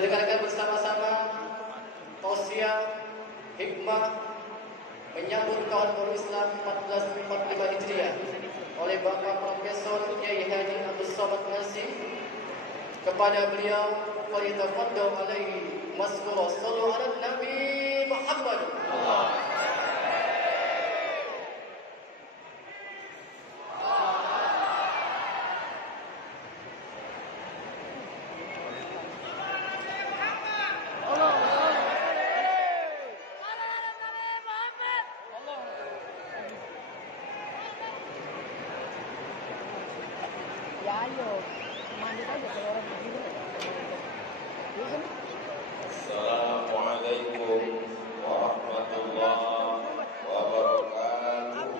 Kita dengarkan bersama-sama tausiah hikmah menyambut Tahun Baru Islam 1445 Hijriah oleh Bapak Profesor Kiai Haji Abdul Somad Nasir. Kepada beliau, falyatafaddal alaihi maskura, sallu ala Nabi Muhammad. Assalamualaikum warahmatullahi wabarakatuh.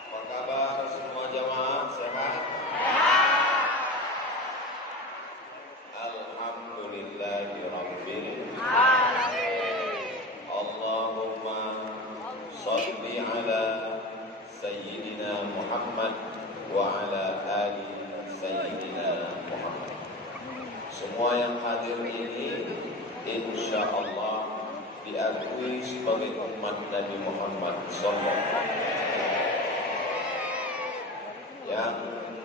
Apa kabar semua jamaah, sehat? Alhamdulillahirabbil alamin. Allahumma shalli ala Sayyidina Muhammad wa ala ali Sayyidina Muhammad. Semua yang hadir ini insya Allah diakui sebagai umat Nabi Muhammad SAW yang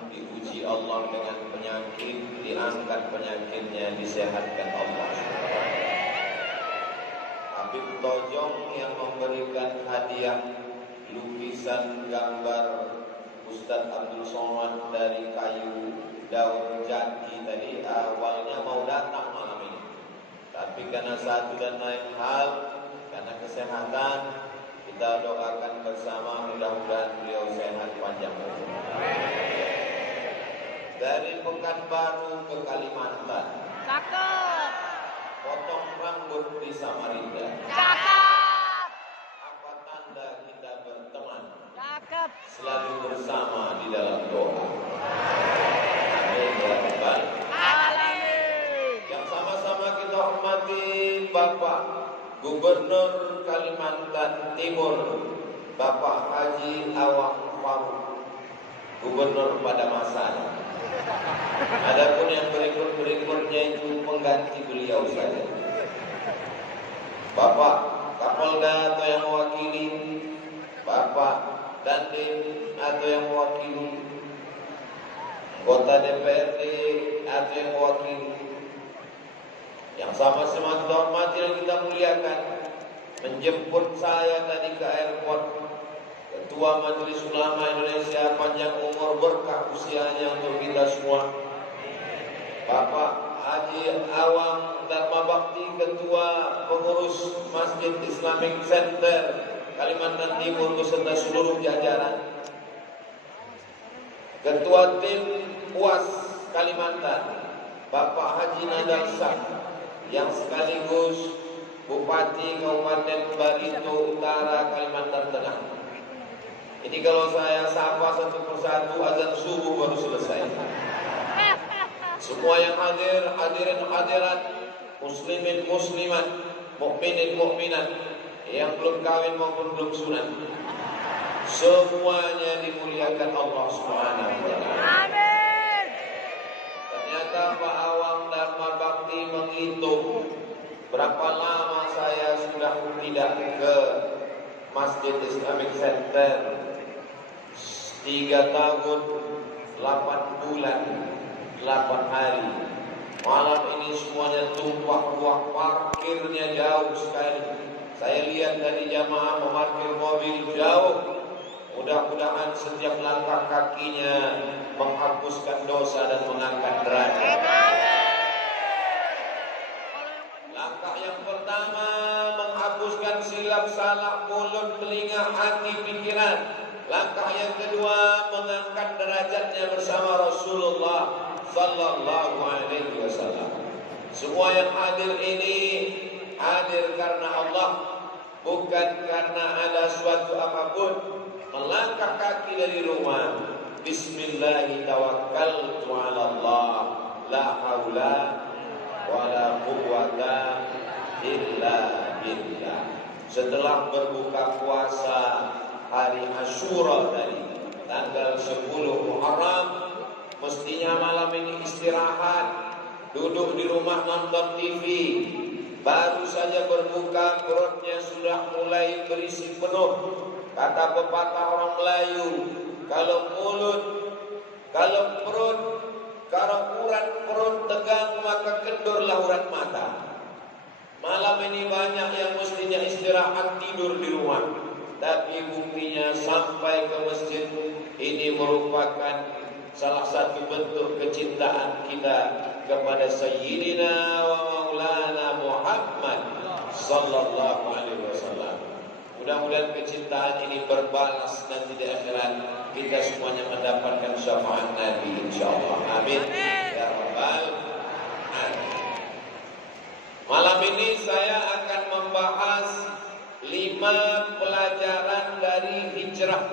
diuji Allah dengan penyakit, diangkat penyakitnya, disehatkan Allah. Habib Tojong yang memberikan hadiah lukisan gambar Ustadz Abdul Somad dari kayu daun jati tadi, awalnya mau datang malam ini, tapi karena satu dan lain hal, karena kesehatan, kita doakan bersama mudah-mudahan beliau sehat panjang umur. Dari Pekanbaru ke Kalimantan, Cakep. potong rambut di Samarinda. Cakep. Apa tanda kita berteman? Cakep. Selalu bersama di dalam doa. Amin ya rabbal Alamin. yang sama-sama kita hormati Bapak Gubernur Kalimantan Timur, Bapak Haji Awang Faruk, Gubernur pada masanya. Adapun yang berikut-berikutnya itu pengganti beliau saja. Bapak Kapolda atau yang mewakili, Bapak Dandim atau yang mewakili, anggota DPRD atau yang mewakili, yang sama-sama kita hormati dan kita muliakan, menjemput saya tadi ke airport Ketua Majelis Ulama Indonesia, panjang umur berkah usianya untuk kita semua, Bapak Haji Awang Dharma Bakti, Ketua Pengurus Masjid Islamic Center Kalimantan Timur beserta seluruh jajaran, Ketua Tim UAS Kalimantan Bapak Haji Nadal Sak, yang sekaligus Bupati Kabupaten Barito Utara Kalimantan Tengah. Ini kalau saya sapa satu persatu, azan subuh baru selesai. Semua yang hadir, hadirin hadirat, muslimin muslimat, mukminin mukminat, yang belum kawin maupun belum sunat, semuanya dimuliakan Allah Subhanahu wa taala. Amin. Ternyata Pak Awang Dharma Bakti menghitung berapa lama saya sudah tidak ke Masjid Islamic Center. 3 tahun 8 bulan 8 hari. Malam ini semuanya tumpah ruah, parkirnya jauh sekali. Saya lihat tadi jamaah memarkir mobil jauh. Mudah-mudahan setiap langkah kakinya menghapuskan dosa dan mengangkat derajat. Langkah yang pertama menghapuskan silap salah mulut, telinga, hati, pikiran. Langkah yang kedua mengangkat derajatnya bersama Rasulullah sallallahu alaihi wasallam. Semua yang hadir ini hadir karena Allah, bukan karena ada suatu apapun. Melangkah kaki dari rumah, bismillahirrahmanirrahim, ala Allah, la haula wala quwwata illa billah. Setelah berbuka puasa hari Asyura tadi, tanggal 10 Muharram. Mestinya malam ini istirahat, duduk di rumah nonton TV. Baru saja berbuka, perutnya sudah mulai berisi penuh. Kata pepatah orang Melayu, kalau perut, kalau urat perut tegang, maka kendorlah urat mata. Malam ini banyak yang mestinya istirahat tidur di rumah, tapi buktinya sampai ke masjid. Ini merupakan salah satu bentuk kecintaan kita kepada Sayyidina wa Maulana Muhammad sallallahu alaihi wasallam. Mudah-mudahan kecintaan ini berbalas nanti di akhirat. Kita semuanya mendapatkan syafaat Nabi insyaallah. Amin ya rabbal alamin. Malam ini saya akan membahas 5 pelajaran dari hijrah.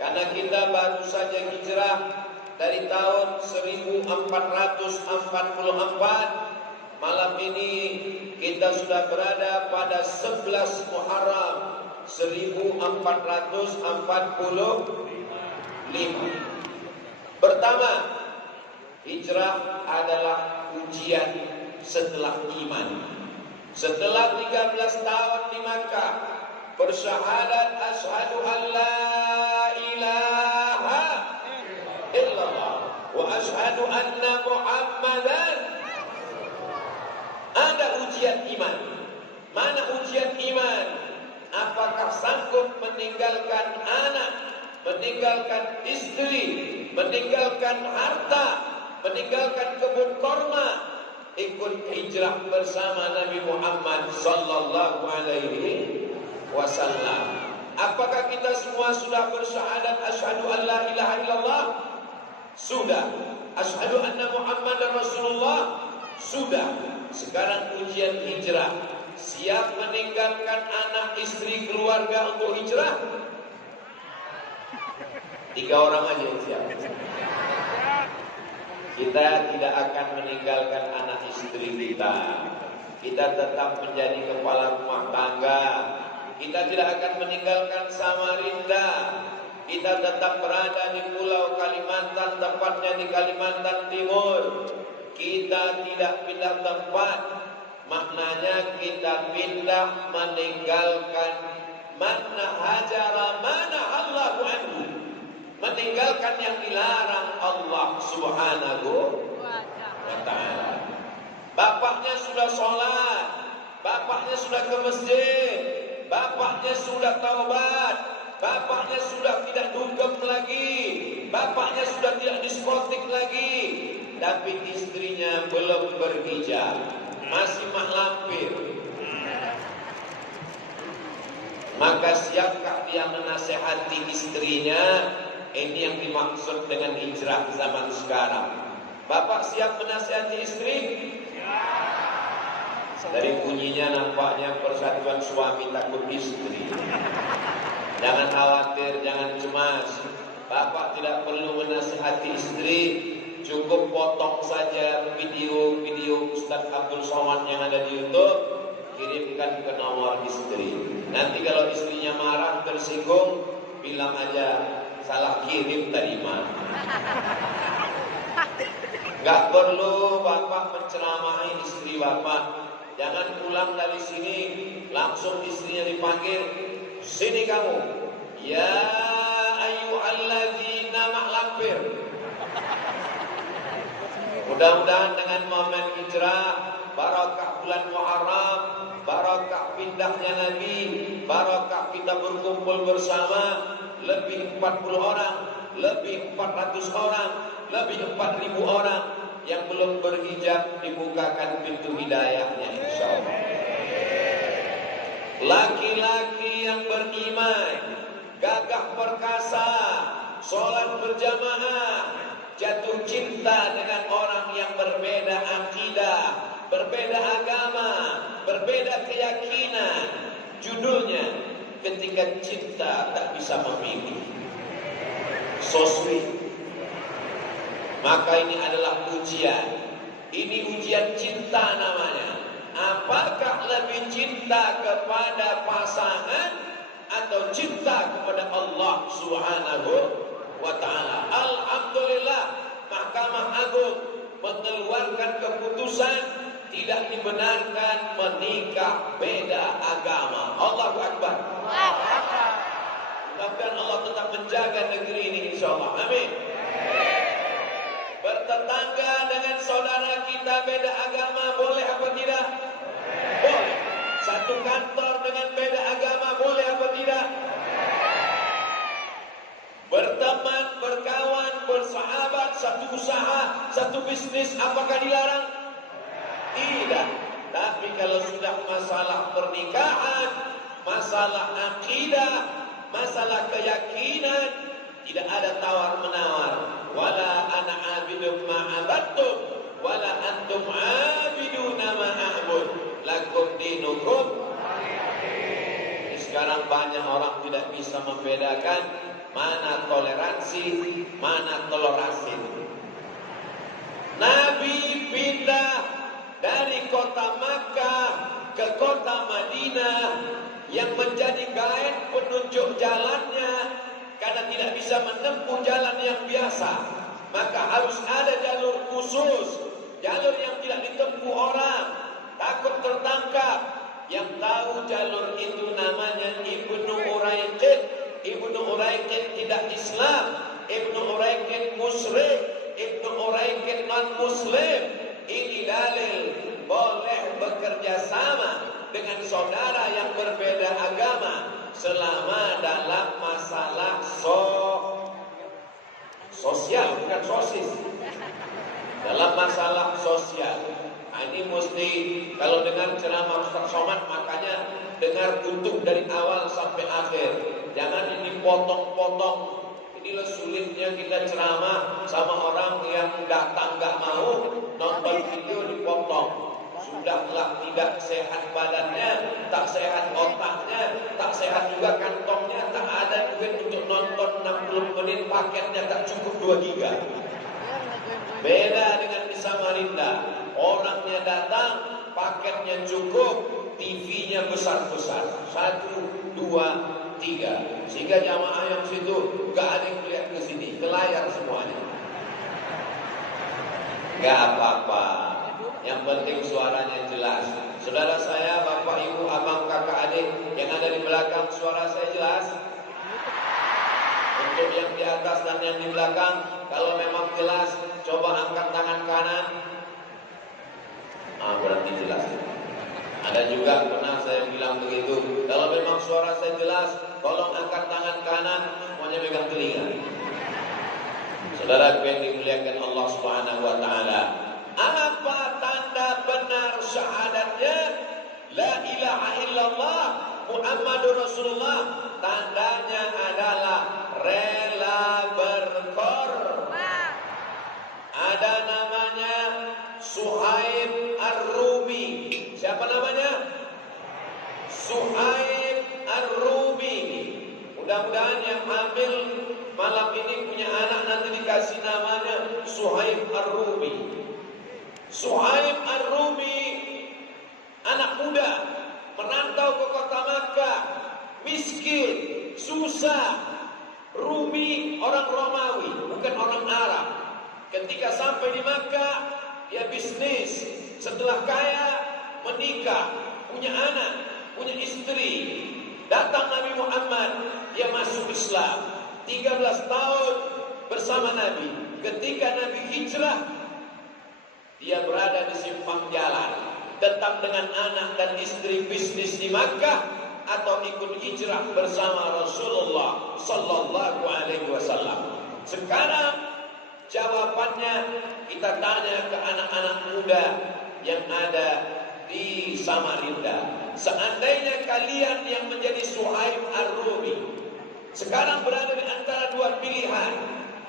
Karena kita baru saja hijrah dari tahun 1444. Malam ini kita sudah berada pada 11 Muharram 1445. Pertama, hijrah adalah ujian setelah iman. Setelah 13 tahun di Makkah bersyahadat asyhadu an la ilaha illallah wa asyhadu anna Muhammadan. Ada ujian iman. Mana ujian iman? Apakah sanggup meninggalkan anak, meninggalkan istri, meninggalkan harta, meninggalkan kebun korma, ikut hijrah bersama Nabi Muhammad sallallahu alaihi wasallam? Apakah kita semua sudah bersyahadat asyhadu an la ilaha illallah? Sudah. Asyhadu anna Muhammadar Rasulullah? Sudah. Sekarang ujian hijrah. Siap meninggalkan anak, istri, keluarga untuk hijrah? 3 orang aja yang siap. Kita tidak akan meninggalkan anak istri kita. Kita tetap menjadi kepala rumah tangga. Kita tidak akan meninggalkan Samarinda. Kita tetap berada di Pulau Kalimantan, tepatnya di Kalimantan Timur. Kita tidak pindah tempat. Maknanya kita pindah meninggalkan mana hajara mana Allahu anhu. Meninggalkan yang dilarang Allah subhanahu wa ta'ala. Bapaknya sudah sholat, bapaknya sudah ke masjid, bapaknya sudah taubat, bapaknya sudah tidak dugem lagi, bapaknya sudah tidak diskotik lagi, tapi istrinya belum berhijab, masih mak lampir. Maka siapkah dia menasehati istrinya? Ini yang dimaksud dengan hijrah zaman sekarang. Bapak siap menasihati istri? Dari bunyinya nampaknya persatuan suami takut istri. Jangan khawatir, jangan cemas. Bapak tidak perlu menasihati istri. Cukup potong saja video-video Ustaz Abdul Somad yang ada di YouTube, kirimkan ke nomor istri. Nanti kalau istrinya marah, tersinggung, bilang aja salah kirim tadi mah. Gak perlu bapak menceramahi istri bapak. Jangan pulang dari sini langsung istrinya dipanggil, sini kamu, ya ayyuhalladzina mak lampir. Mudah-mudahan dengan momen hijrah, barakah bulan Muharram, barakah pindahnya Nabi, barakah kita berkumpul bersama, lebih 40 orang, lebih 400 orang, lebih 4.000 orang yang belum berhijab dibukakan pintu hidayahnya insyaallah. Laki-laki yang beriman, gagah perkasa, sholat berjamaah, jatuh cinta dengan orang yang berbeda akidah, berbeda agama, berbeda keyakinan. Judulnya ketika cinta tak bisa memilih. So sweet. Maka ini adalah ujian. Ini ujian cinta namanya. Apakah lebih cinta kepada pasangan atau cinta kepada Allah Subhanahu wa ta'ala. Alhamdulillah, Mahkamah Agung mengeluarkan keputusan tidak dibenarkan menikah beda agama. Allahu Akbar. Mudah-mudahan Allah tetap menjaga negeri ini, insyaallah. Amin. Bertetangga dengan saudara kita beda agama boleh apa tidak? Boleh. Satu kantor dengan beda agama boleh apa tidak? Berteman, berkawan, bersahabat, satu usaha, satu bisnis, apakah dilarang? Tidak. Tapi kalau sudah masalah pernikahan, masalah akidah, masalah keyakinan, tidak ada tawar-menawar. Wala ana abidun ma abattum wala antum abiduna ma a'bud. Lakum dinukum. Sekarang banyak orang tidak bisa membedakan mana toleransi, mana tolerasi. Nabi pindah dari kota Makkah ke kota Madinah yang menjadi guide penunjuk jalannya. Karena tidak bisa menempuh jalan yang biasa, maka harus ada jalur khusus, jalur yang tidak ditempuh orang, takut tertangkap. Yang tahu jalur itu namanya Ibnu Uraiqid. Ibnu Uraiqid tidak Islam, Ibnu Uraiqid musyrik, Ibnu Uraiqid non muslim. Ini dalil boleh bekerja sama dengan saudara yang berbeda agama selama dalam masalah sosial, bukan sosis. Dalam masalah sosial. Nah, ini mesti kalau dengar ceramah Ustaz Somad, makanya dengar utuh dari awal sampai akhir. Jangan ini potong-potong. Inilah sulitnya kita ceramah sama orang yang datang gak mau nonton video dipotong. Sudahlah tidak sehat badannya, tak sehat otaknya, tak sehat juga kantongnya, tak ada duit untuk nonton 60 menit, paketnya tak cukup 2 giga. Beda dengan di Samarinda, orangnya datang, paketnya cukup, TV-nya besar-besar, 1, 2, 3, sehingga jamaah yang situ gak ada yang lihat ke sini, ke layar semuanya. Gak apa-apa. Yang penting suaranya jelas. Saudara saya, bapak, ibu, abang, kakak, adik yang ada di belakang, suara saya jelas? Untuk yang di atas dan yang di belakang, kalau memang jelas, coba angkat tangan kanan. Berarti jelas. Ada juga pernah saya bilang begitu. Kalau memang suara saya jelas, tolong angkat tangan kanan, semuanya pegang telinga. Saudara yang dimuliakan Allah Subhanahu wa ta'ala, apa tanda benar syahadatnya la ilaha illallah Muhammadur Rasulullah? Tandanya adalah rela berkorban. Ada namanya Suhaib Ar-Rumi. Siapa namanya? Suhaib Ar-Rumi. Mudah-mudahan yang hamil malam ini punya anak, nanti dikasih namanya Suhaib Ar-Rumi. Suhaib Ar-Rumi, anak muda, merantau ke kota Makkah, miskin, susah. Rumi orang Romawi, bukan orang Arab. Ketika sampai di Makkah, dia bisnis. Setelah kaya, menikah, punya anak, punya istri. Datang Nabi Muhammad, dia masuk Islam. 13 tahun bersama Nabi. Ketika Nabi hijrah, dia berada di simpang jalan, tetap dengan anak dan istri bisnis di Makkah atau ikut hijrah bersama Rasulullah sallallahu alaihi wasallam. Sekarang jawabannya kita tanya ke anak-anak muda yang ada di Samarinda. Seandainya kalian yang menjadi Suhaib Ar-Rumi sekarang berada di antara dua pilihan,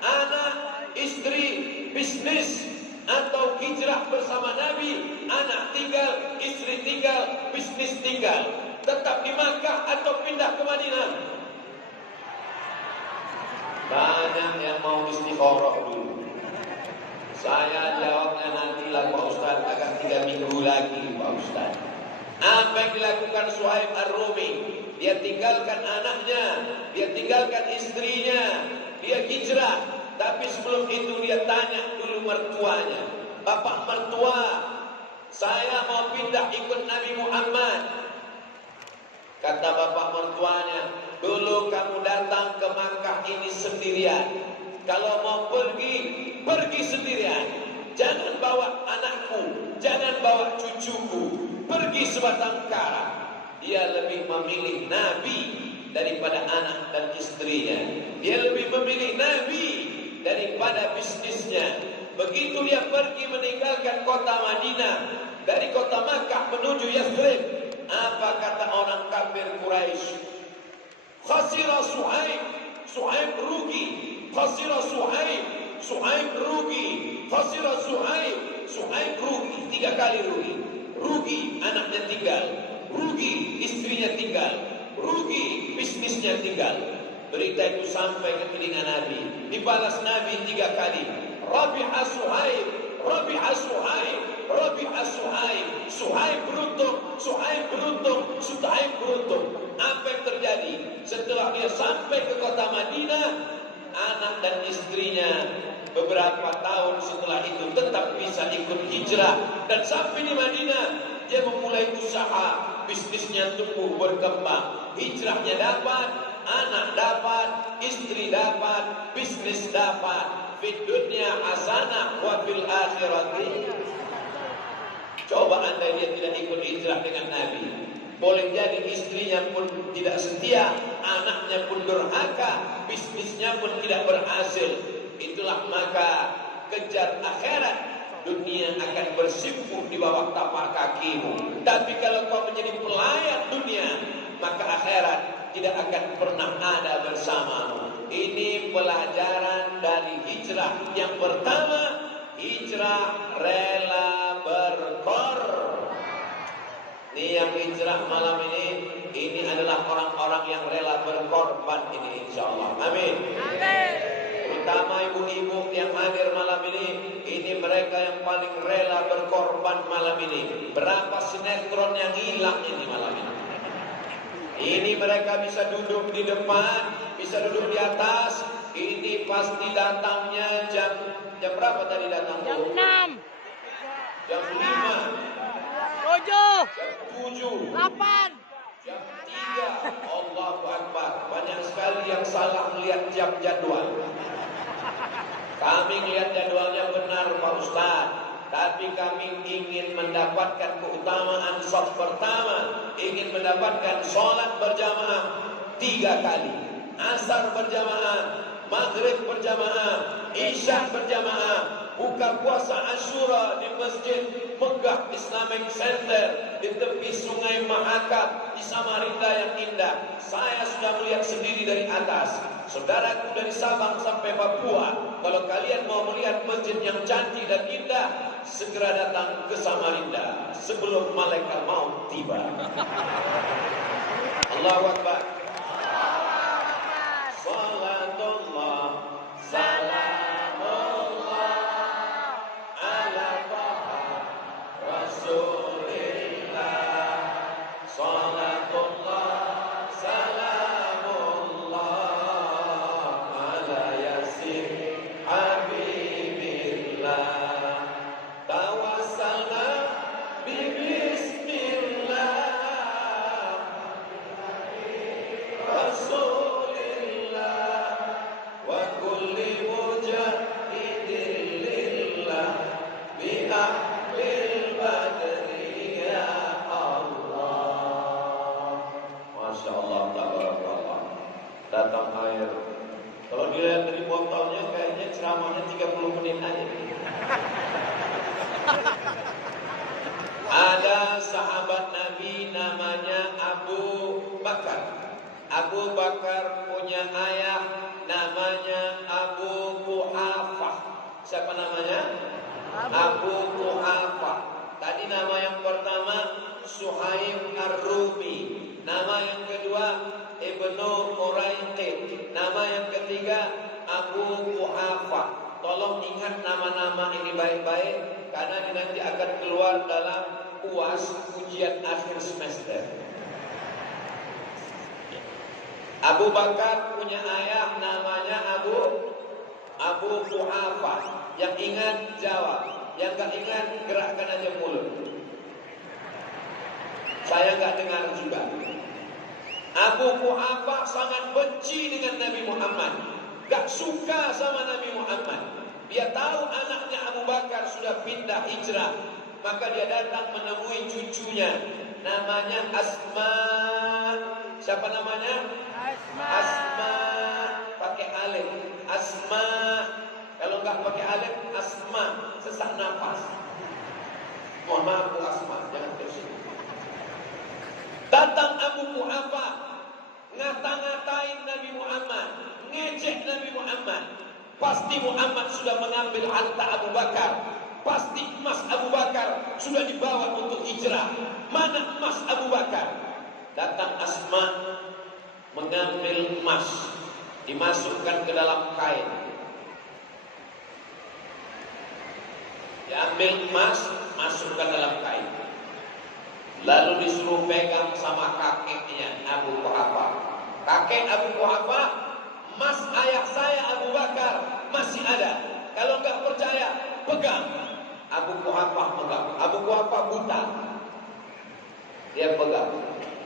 anak, istri, bisnis, atau hijrah bersama Nabi, anak tinggal, istri tinggal, bisnis tinggal, tetap di Makkah atau pindah ke Madinah? Banyak yang mau istikharah dulu. Saya jawabnya nantilah Pak Ustaz, agak 3 minggu lagi Pak Ustaz. Apa yang dilakukan Suhaib Ar-Rumi? dia tinggalkan anaknya, dia tinggalkan istrinya, dia hijrah. Tapi sebelum itu dia tanya dulu mertuanya, bapak mertua, saya mau pindah ikut Nabi Muhammad. Kata bapak mertuanya, dulu kamu datang ke Makkah ini sendirian. Kalau mau pergi, pergi sendirian. Jangan bawa anakku, jangan bawa cucuku, pergi sebatang kara. Dia lebih memilih Nabi daripada anak dan istrinya. Dia lebih memilih Nabi daripada bisnisnya. Begitu dia pergi meninggalkan kota Madinah, dari kota Makkah menuju Yathrib, apa kata orang kafir Quraisy? Khasira Suhaib, Suhaib rugi. Khasira Suhaib, Suhaib rugi. Khasira Suhaib, Suhaib rugi. 3 kali rugi. Rugi anaknya tinggal, rugi istrinya tinggal, rugi bisnisnya tinggal. Berita itu sampai ke telinga Nabi. Dibalas Nabi 3 kali. Rabi'a Suhaib, Rabi'a Suhaib, Rabi'a Suhaib. Suhaib beruntung, Suhaib beruntung, Suhaib beruntung. Apa yang terjadi? Setelah dia sampai ke kota Madinah, anak dan istrinya beberapa tahun setelah itu tetap bisa ikut hijrah. Dan sampai di Madinah, dia memulai usaha, bisnisnya tumbuh berkembang. Hijrahnya dapat, anak dapat, istri dapat, bisnis dapat. Fid dunya hasanah wa fil akhirati. Coba anda lihat tidak ikut hijrah dengan Nabi. Boleh jadi istrinya pun tidak setia, anaknya pun durhaka, bisnisnya pun tidak berhasil. Itulah maka kejar akhirat, dunia akan bersimpuh di bawah tapak kakimu. Tapi kalau kau menjadi pelayan dunia, maka akhirat tidak akan pernah ada bersamamu. Ini pelajaran dari hijrah. Yang pertama, hijrah rela berkor. Ini yang hijrah malam ini adalah orang-orang yang rela berkorban ini, insyaallah. Amin. Amin. Terutama ibu-ibu yang hadir malam ini mereka yang paling rela berkorban malam ini. Berapa sinetron yang hilang ini malam ini? Ini mereka bisa duduk di depan, bisa duduk di atas. Ini pasti datangnya jam berapa tadi datang? Jam 6, Jam 5, 7, jam 7, 8. jam 3. Allahu Akbar. Banyak sekali yang salah melihat jam jadwal. Kami lihat jadwalnya benar Pak Ustaz, tapi kami ingin mendapatkan keutamaan shaf pertama, ingin mendapatkan sholat berjamaah 3 kali, asar berjamaah, maghrib berjamaah, isya berjamaah, buka puasa Asyura di Masjid Megah Islamic Center di tepi Sungai Mahakam di Samarinda yang indah. Saya sudah melihat sendiri dari atas. Saudaraku dari Sabang sampai Papua, kalau kalian mau melihat masjid yang cantik dan indah, segera datang ke Samarinda sebelum malaikat maut tiba. Allahu Akbar. Salatullah, salamullah ala taha Rasulillah. Salatullah, salamullah ala yasin habibillah. Tawassalna bi bismillah Rasulillah wa kulli mujahidin lillah bi ahlil badri ya Allah. Masya Allah, tabarakallah. Datang air. Kalau dilihat dari botolnya kayaknya ceramahnya 30 menit aja. Ada sahabat Nabi namanya Abu Bakar. Abu Bakar punya ayah namanya Abu Quhafah. Siapa namanya? Abu Quhafah. Tadi nama yang pertama Suhaib Ar-Rumi. Nama yang kedua Ibnu Quraiqid. Nama yang ketiga Abu Quhafah. Tolong ingat nama-nama ini baik-baik, karena ini nanti akan keluar dalam UAS, ujian akhir semester. Abu Bakar punya ayah namanya Abu Quhafah. Yang ingat jawab, yang gak ingat gerakkan aja mulut. Saya gak dengar juga. Abu Quhafah sangat benci dengan Nabi Muhammad, gak suka sama Nabi Muhammad. Dia tahu anaknya Abu Bakar sudah pindah hijrah, maka dia datang menemui cucunya, namanya Asma. Siapa namanya? Asma. Pakai alif. Asma. Kalau nggak pakai alif, Asma, sesak nafas. Mohon maaf Bu Asma, jangan tersinggung. Datang Abu Quhafah, ngata-ngatain Nabi Muhammad, ngejek Nabi Muhammad. Pasti Muhammad sudah mengambil harta Abu Bakar. Pasti emas Abu Bakar sudah dibawa untuk hijrah. Mana emas Abu Bakar? Datang Asma, mengambil emas, dimasukkan ke dalam kain. Diambil emas, masukkan dalam kain. Lalu disuruh pegang sama kakeknya Abu Quhafah. Kakek Abu Quhafah, emas ayah saya Abu Bakar masih ada. Kalau enggak percaya, pegang. Abu Quhafah pegang. Abu Quhafah buta. Dia pegang.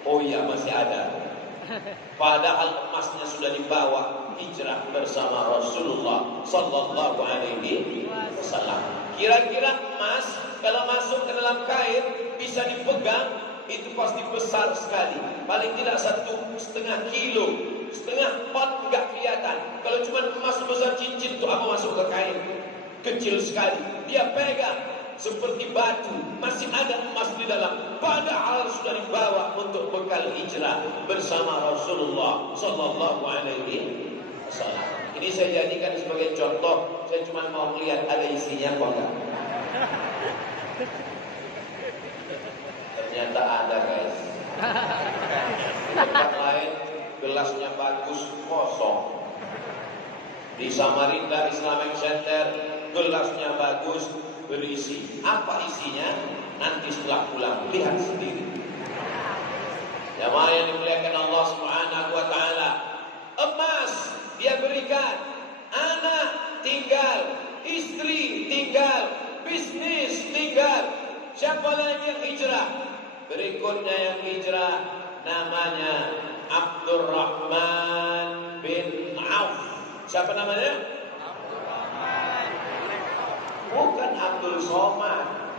Oh iya, masih ada. Padahal emasnya sudah dibawa hijrah bersama Rasulullah sallallahu alaihi wasallam. Kira-kira emas kalau masuk ke dalam kain bisa dipegang, itu pasti besar sekali. Paling tidak 1,5 kilo, setengah pot enggak kelihatan. Kalau cuma emas sebesar cincin itu apa masuk ke kain? Kecil sekali. Dia pegang seperti batu, masih ada emas di dalam. Padahal sudah dibawa untuk bekal hijrah bersama Rasulullah sallallahu alaihi wasallam. Ini saya jadikan sebagai contoh. Saya cuma mau melihat ada isinya apa enggak. Ternyata ada, guys. Di tempat lain gelasnya bagus, kosong. Di Samarinda Islamic Center gelasnya bagus, berisi. Apa isinya? Nanti setelah pulang lihat sendiri. Jamaah yang dimuliakan Allah Subhanahu wa taala, emas dia berikan, anak tinggal, istri tinggal, bisnis tinggal. Siapa lagi yang hijrah? Berikutnya yang hijrah namanya Abdurrahman bin Auf. Siapa namanya? Bukan Abdul Somad.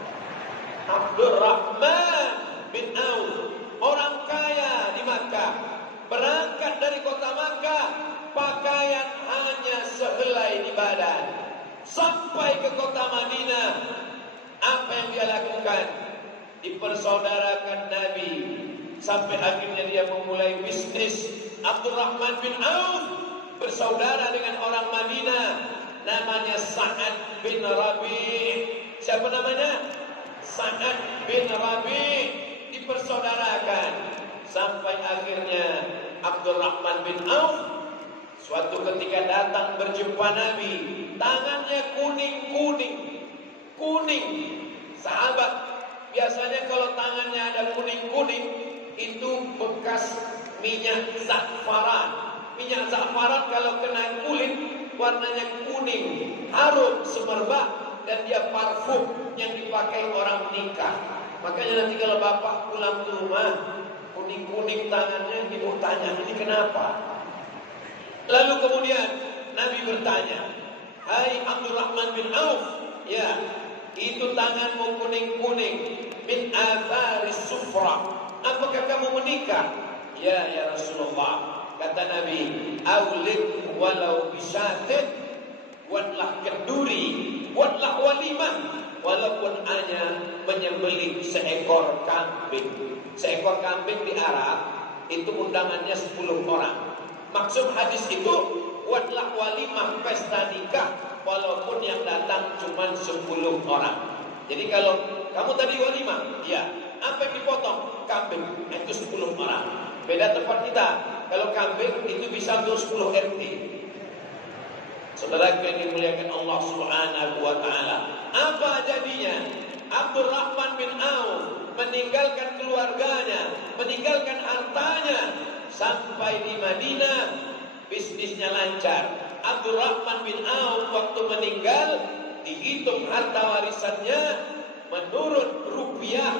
Abdurrahman bin Auf, orang kaya di Makkah. Berangkat dari kota Makkah, pakaian hanya sehelai di badan. Sampai ke kota Madinah, apa yang dia lakukan? Dipersaudarakan Nabi. Sampai akhirnya dia memulai bisnis. Abdurrahman bin Auf bersaudara dengan orang Madinah, namanya Sa'ad bin Rabi'. Siapa namanya? Sa'ad bin Rabi'. Dipersaudarakan sampai akhirnya Abdurrahman bin Auf suatu ketika datang berjumpa Nabi, tangannya kuning. Sahabat biasanya kalau tangannya ada kuning itu bekas minyak za'faran. Minyak za'faran kalau kena kulit warnanya kuning, harum semerbak, dan dia parfum yang dipakai orang nikah. Makanya nanti kalau bapak pulang ke rumah kuning tangannya, ibu tanya, ini kenapa? Lalu kemudian Nabi bertanya, hai Abdurrahman bin Auf, ya, itu tanganmu kuning min atharis sufra. Apakah kamu menikah? Ya Rasulullah. Kata Nabi, aulid walau bisyatin, buatlah kenduri, buatlah walimah, walaupun hanya menyembelih seekor kambing. Seekor kambing di Arab itu undangannya 10 orang. Maksud hadis itu, buatlah walimah pesta nikah, walaupun yang datang cuma 10 orang. Jadi kalau kamu tadi walimah, ya, apa yang dipotong? Kambing, itu 10 orang. Beda tempat kita, kalau kambing itu bisa untuk 10 RT. Saudara yang dimuliakan Allah Subhanahu wa taala, apa jadinya? Abdurrahman bin Auf meninggalkan keluarganya, meninggalkan hartanya, sampai di Madinah bisnisnya lancar. Abdurrahman bin Auf waktu meninggal dihitung harta warisannya menurut rupiah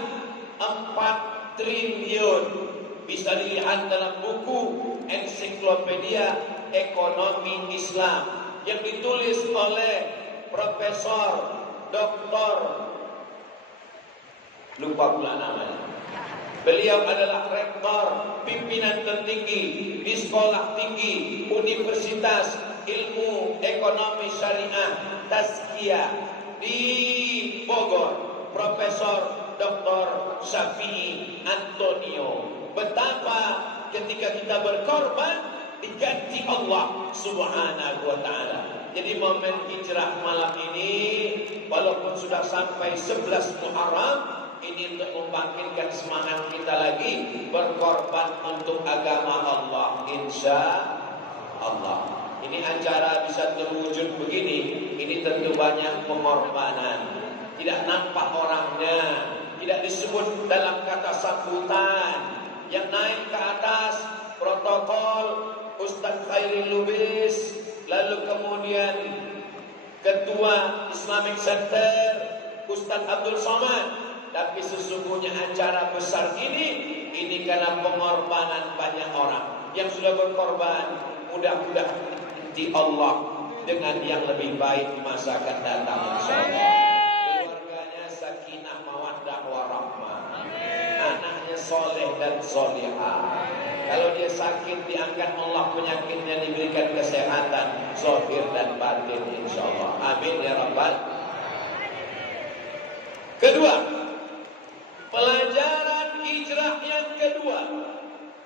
4 triliun. Bisa dilihat dalam buku Ensiklopedia Ekonomi Islam yang ditulis oleh Profesor Doktor, lupa pula namanya. Beliau adalah rektor pimpinan tertinggi di sekolah tinggi Universitas Ilmu Ekonomi Syariah Tazkiyah di Bogor, Profesor Dr. Syafi'i Antonio. Betapa ketika kita berkorban diganti Allah Subhanahu wa taala. Jadi momen hijrah malam ini walaupun sudah sampai 11 Muharram, ini untuk membangkitkan semangat kita lagi berkorban untuk agama Allah, insya Allah. Ini acara bisa terwujud begini, ini tentu banyak pengorbanan. Tidak nampak orangnya, tidak disebut dalam kata sambutan. Yang naik ke atas protokol Ustaz Khairil Lubis, lalu kemudian Ketua Islamic Center Ustaz Abdul Somad. Tapi sesungguhnya acara besar ini karena pengorbanan banyak orang yang sudah berkorban. Mudah-mudahan nanti Allah dengan yang lebih baik di masa akan datang, insyaallah. Keluarganya sakinah mawaddah warahmah, anaknya soleh dan solihah. Kalau dia sakit diangkat Allah penyakitnya, diberikan kesehatan zahir dan batin, insyaallah. Amin ya rabbal. Kedua, pelajaran hijrah yang kedua.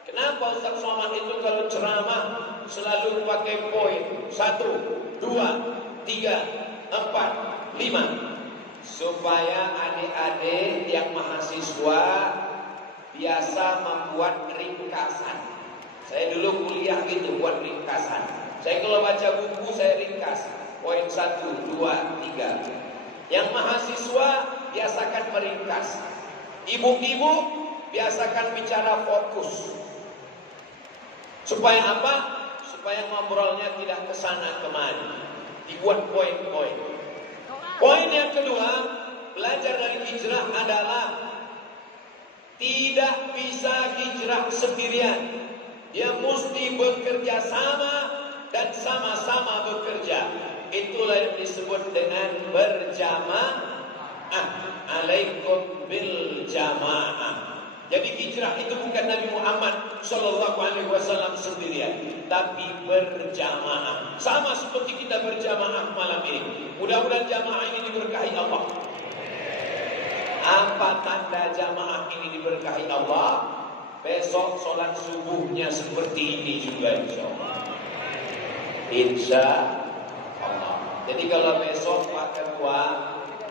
Kenapa Ustaz Somad itu kalau ceramah selalu pakai poin 1, 2, 3, 4, 5 supaya adik-adik yang mahasiswa biasa membuat ringkasan. Saya dulu kuliah gitu, buat ringkasan. Saya kalau baca buku saya ringkas poin 1, 2, 3. Yang mahasiswa biasakan meringkas. Ibu-ibu biasakan bicara fokus. Supaya apa? Supaya ngobrolnya tidak kesana kemari. Dibuat poin-poin. Poin yang kedua, belajar dari hijrah adalah tidak bisa hijrah sendirian. Dia mesti bekerja sama dan sama-sama bekerja. Itulah yang disebut dengan berjamaah. Alaikum bil jamaah. Jadi hijrah itu bukan Nabi Muhammad Sallallahu Alaihi Wasallam sendirian, tapi berjamaah. Sama seperti kita berjamaah malam ini. Mudah-mudahan jamaah ini diberkahi Allah. Apa tanda jamaah ini diberkahi Allah? Besok sholat subuhnya seperti ini juga, insya Allah. Insya Allah. Jadi kalau besok Pak Ketua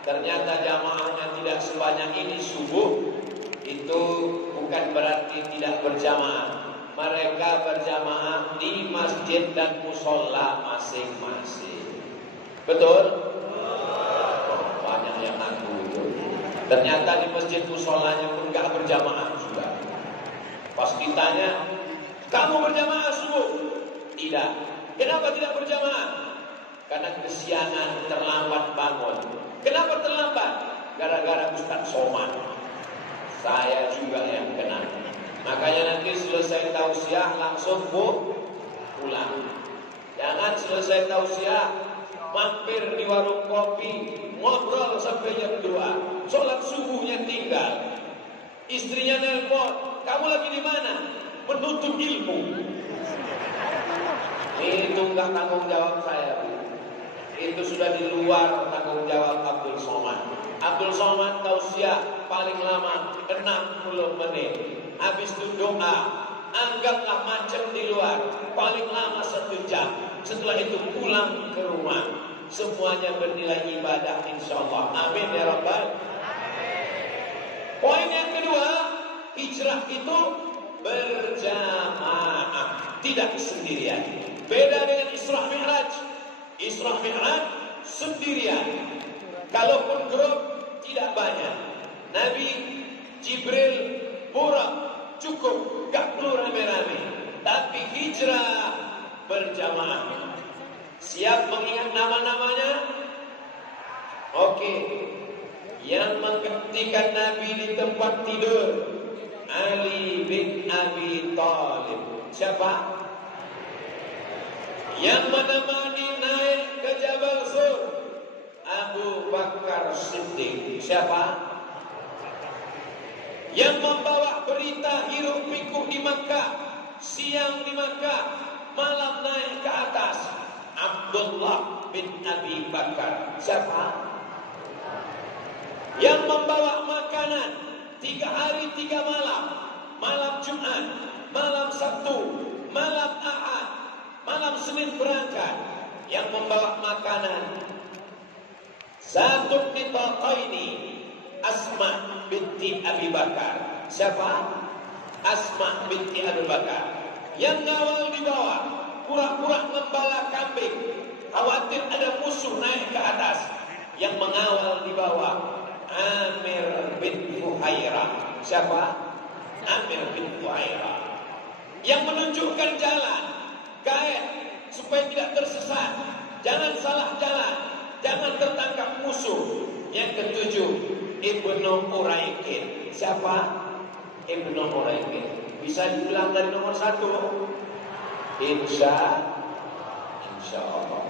ternyata jamaahnya tidak sebanyak ini subuh, itu bukan berarti tidak berjamaah. Mereka berjamaah di masjid dan musola masing-masing. Betul? Banyak yang ngaku itu. Ternyata di masjid musolanya pun gak berjamaah juga. Pas ditanya, kamu berjamaah subuh? Tidak. Kenapa tidak berjamaah? Karena kesiangan, terlambat bangun. Kenapa terlambat? Gara-gara Ustaz Somad. Saya juga yang kena. Makanya nanti selesai tausiah langsung pulang. Jangan selesai tausiah mampir di warung kopi, ngobrol sampai jam 2. Sholat subuhnya tinggal. Istrinya nelpon, kamu lagi di mana? Menuntut ilmu. Itu enggak tanggung jawab saya. Itu sudah di luar tanggung jawab Abdul Somad. Abdul Somad tausiah paling lama 60 menit. Habis itu doa, anggaplah macam di luar, paling lama 1 jam. Setelah itu pulang ke rumah. Semuanya bernilai ibadah, insyaallah. Amin ya rabbal. Poin yang kedua, hijrah itu berjamaah, tidak sendirian. Beda dengan Isra Mi'raj. Isra Mi'raj sendirian. Kalaupun grup tidak banyak. Nabi Jibril, Burak, cukup, gak perlu rame-rame. tapi hijrah berjamaah. Siap mengingat nama-namanya? Oke. Yang menggantikan Nabi di tempat tidur, Ali bin Abi Thalib. Siapa? Yang menemani naik ke Jabal Sur, Abu Bakar Siddiq. Siapa? Yang membawa berita hiruk pikuk di Makkah, siang di Makkah, malam naik ke atas, Abdullah bin Abi Bakar. Siapa? Yang membawa makanan 3 hari 3 malam, malam Jumat, malam Sabtu, malam Ahad, malam Senin berangkat. Yang membawa makanan satu nitaqaini, Asma binti Abi Bakar. Siapa? Asma binti Abi Bakar. Yang ngawal di bawah, pura-pura ngembala kambing, khawatir ada musuh naik ke atas. Yang mengawal di bawah, Amir bin Fuhairah. Siapa? Amir bin Fuhairah. Yang menunjukkan jalan, guide supaya tidak tersesat, jangan salah jalan, jangan tertangkap musuh. Yang ketujuh, Ibnu Uraiqin. Siapa? Ibnu Uraiqin. Bisa diulang dari nomor 1? Insya Allah.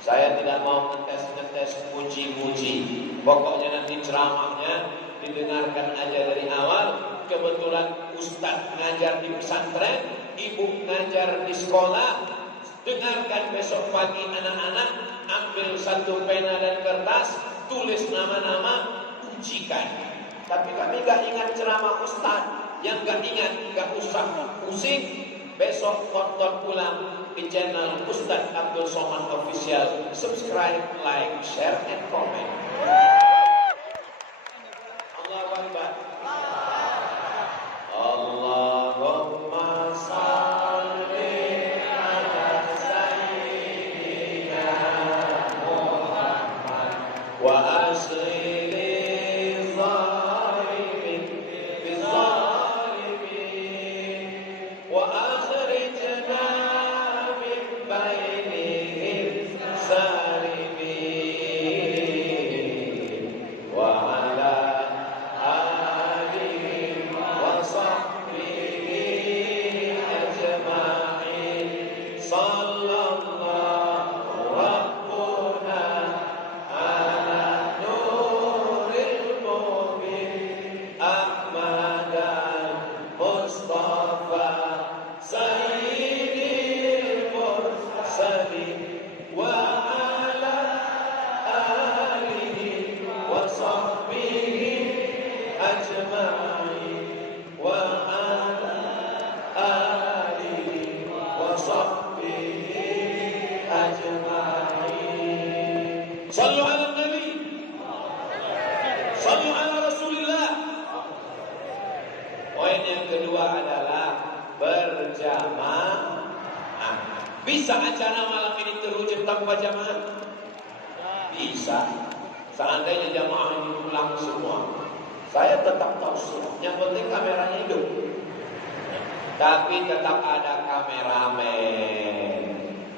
Saya tidak mau ngetes muji-muji. Pokoknya nanti ceramahnya didengarkan aja dari awal. Kebetulan Ustadz ngajar di pesantren, ibu ngajar di sekolah. Dengarkan besok pagi anak-anak, ambil satu pena dan kertas, tulis nama-nama, ujikan. Tapi kami gak ingat ceramah Ustadz. Yang gak ingat gak usah pusing. Besok tonton ulang di channel Ustadz Abdul Somad Official. Subscribe, like, share, and comment. Allahu Akbar. Allahumma salli ala sayyidina Muhammad wa asli Sallu ala Nabi, sallu ala Rasulullah. Poin yang kedua adalah berjamaah. Bisa acara malam ini terwujud tanpa jamaah? Bisa. Seandainya jamaah ini pulang semua, saya tetap tausiah. Yang penting kameranya hidup. Tapi tetap ada kameramen.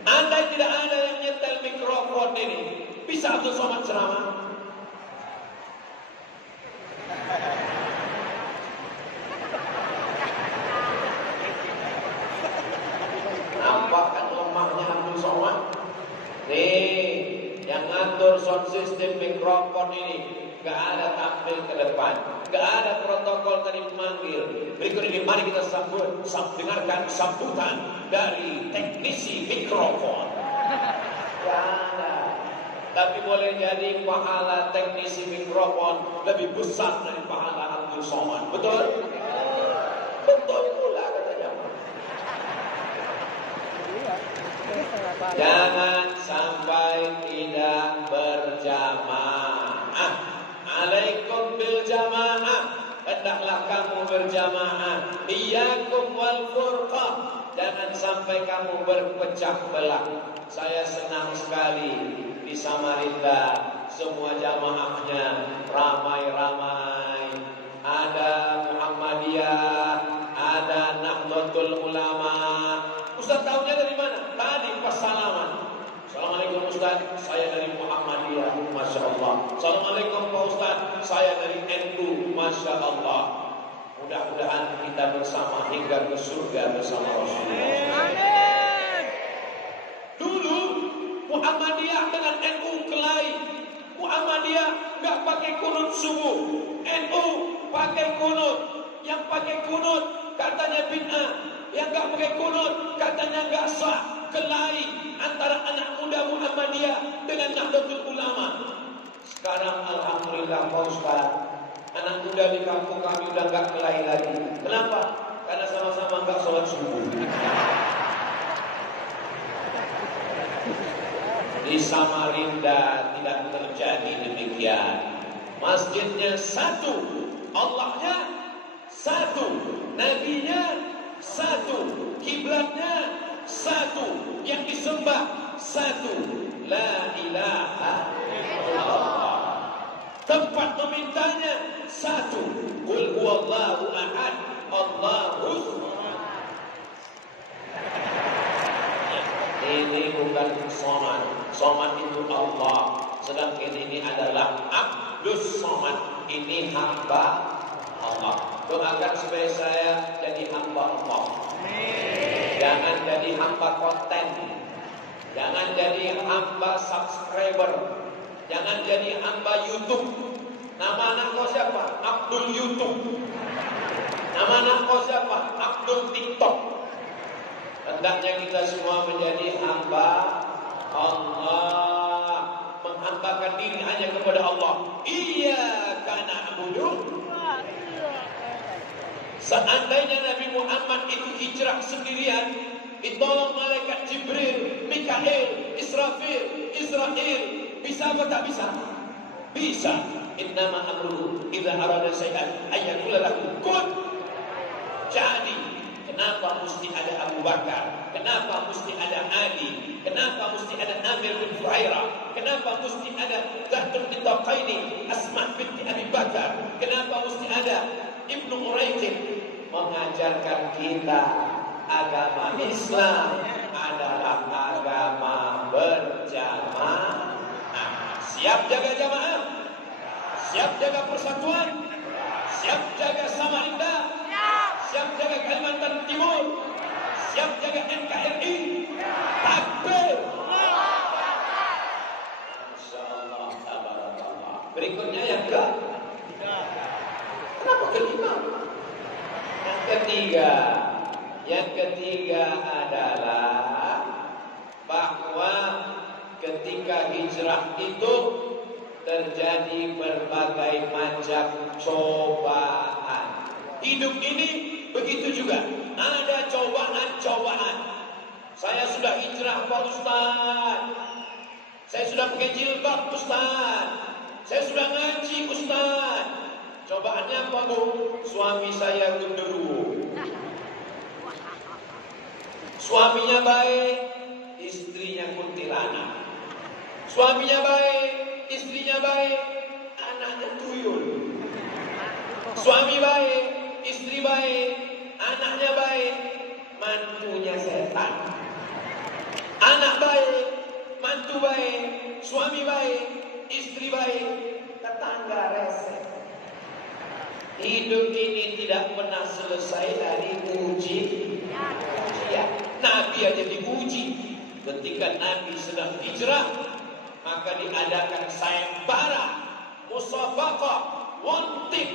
Andai tidak ada yang nyetel mikrofon ini, bisa Abdul Somad ceramah? Nampak kan lemahnya Abdul Somad? Nih, yang ngatur sound system mikrofon ini gak ada tampil ke depan, gak ada protokol tadi memanggil. Berikut ini mari kita dengarkan sambutan dari teknisi mikrofon. Gak ada. Tapi boleh jadi pahala teknisi mikrofon lebih besar dari pahala Abdul Somad. Betul? Betul pula katanya. Jangan sampai tidak berjamaah. Alaikum bil jamaah. Hendaklah kamu berjamaah. Iyyakum wal furqah. Jangan sampai kamu berpecah belah. Saya senang sekali di Samarinda, semua jamaahnya ramai-ramai. Ada Muhammadiyah, ada Nahdlatul Ulama, Masya Allah. Assalamualaikum Pak Ustaz, saya dari NU. Masya Allah. Mudah-mudahan kita bersama hingga ke surga bersama Rasulullah. Amin. Dulu Muhammadiyah dengan NU kelahi. Muhammadiyah nggak pakai kunut subuh, NU pakai kunut. Yang pakai kunut katanya bid'ah, yang nggak pakai kunut katanya nggak sah. Kelahi antara anak muda Muhammadiyah dengan Nahdlatul Ulama. Sekarang alhamdulillah Pak Ustaz, anak muda di kampung kami udah nggak kelahi lagi. Kenapa? Karena sama-sama nggak sholat subuh. Di Samarinda tidak terjadi demikian. Masjidnya satu, Allahnya satu, Nabinya satu, kiblatnya satu, yang disembah satu, la ilaha illallah. Tempat memintanya satu, qul huwallahu ahad, Allahus. Ini bukan somad. Somad itu Allah. Sedangkan ini adalah Abdus Somad. Ini hamba Allah. Doakan supaya saya jadi hamba Allah. Jangan jadi hamba konten. Jangan jadi hamba subscriber. Jangan jadi hamba YouTube. Nama anak kau siapa? Abdul YouTube. Nama anak kau siapa? Abdul TikTok. Hendaknya kita semua menjadi hamba Allah, menghambakan diri hanya kepada Allah. Iyyaka na'budu. Seandainya Nabi Muhammad itu hijrah sendirian, ditolong malaikat Jibril, Mikail, Israfil, Israel, bisa atau tak bisa? Bisa. Innama amruhu idza arada syai'an ayyaqula lahu kun. Jadi kenapa mesti ada Abu Bakar? Kenapa mesti ada Ali? Kenapa mesti ada Amir bin Fuhairah? Kenapa mesti ada Zatul bin Taqaini, Asma binti Abi Bakar? Kenapa mesti ada Ibnu Uraiqin? Mengajarkan kita agama Islam adalah agama berjamaah. Siap jaga jamaah? Siap jaga persatuan? Siap jaga Samarinda? Siap jaga Kalimantan Timur? Siap jaga NKRI? Takbir! Insyaallah, tabarakallah. Berikutnya yang ke? Kenapa kelima? Yang ketiga adalah bahwa ketika hijrah itu terjadi berbagai macam cobaan. Hidup ini begitu juga, ada cobaan-cobaan. Saya sudah hijrah Pak Ustaz. Saya sudah pakai jilbab Ustaz. Saya sudah ngaji Ustaz. Cobaannya apa Bu? Suami saya genderuwo. Suaminya baik, istrinya kuntilanak. Suaminya baik, istrinya baik, anaknya tuyul. Suami baik, istri baik, anaknya baik, mantunya setan. Anak baik, mantu baik, suami baik, istri baik, tetangga rese. Hidup ini tidak pernah selesai dari ujian. Nabi aja diuji. Ketika Nabi sedang hijrah, maka diadakan sayembara, musabaqah, wanted.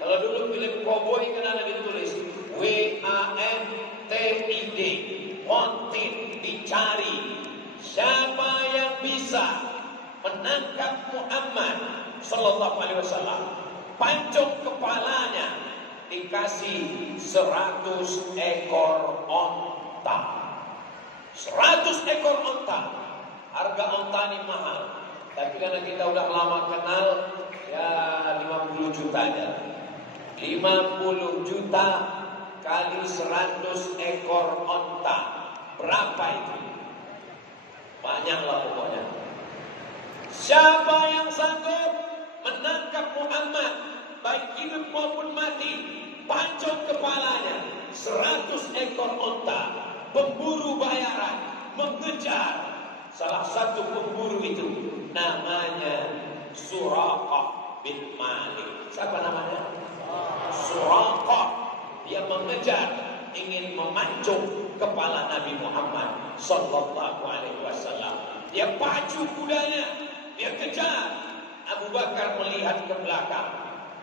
Kalau dulu film cowboy kan ada ditulis WANTID, wanted, dicari. Siapa yang bisa menangkap Muhammad sallallahu alaihi wasallam, pancung kepalanya, dikasih 100 ekor onta. 100 ekor onta. Harga onta ini mahal. Tapi karena kita udah lama kenal, ya 50 juta aja. 50 juta kali 100 ekor onta. Berapa itu? Banyak lah pokoknya. Siapa yang sanggup menangkap Muhammad, baik hidup maupun mati, pancung kepalanya, 100 ekor onta, pemburu bayaran, mengejar. Salah satu pemburu itu namanya Suraqah bin Malik. Siapa namanya? Suraqah. Dia mengejar, ingin memancung kepala Nabi Muhammad sallallahu alaihi wasallam. Dia pacu kudanya, dia kejar. Abu Bakar melihat ke belakang,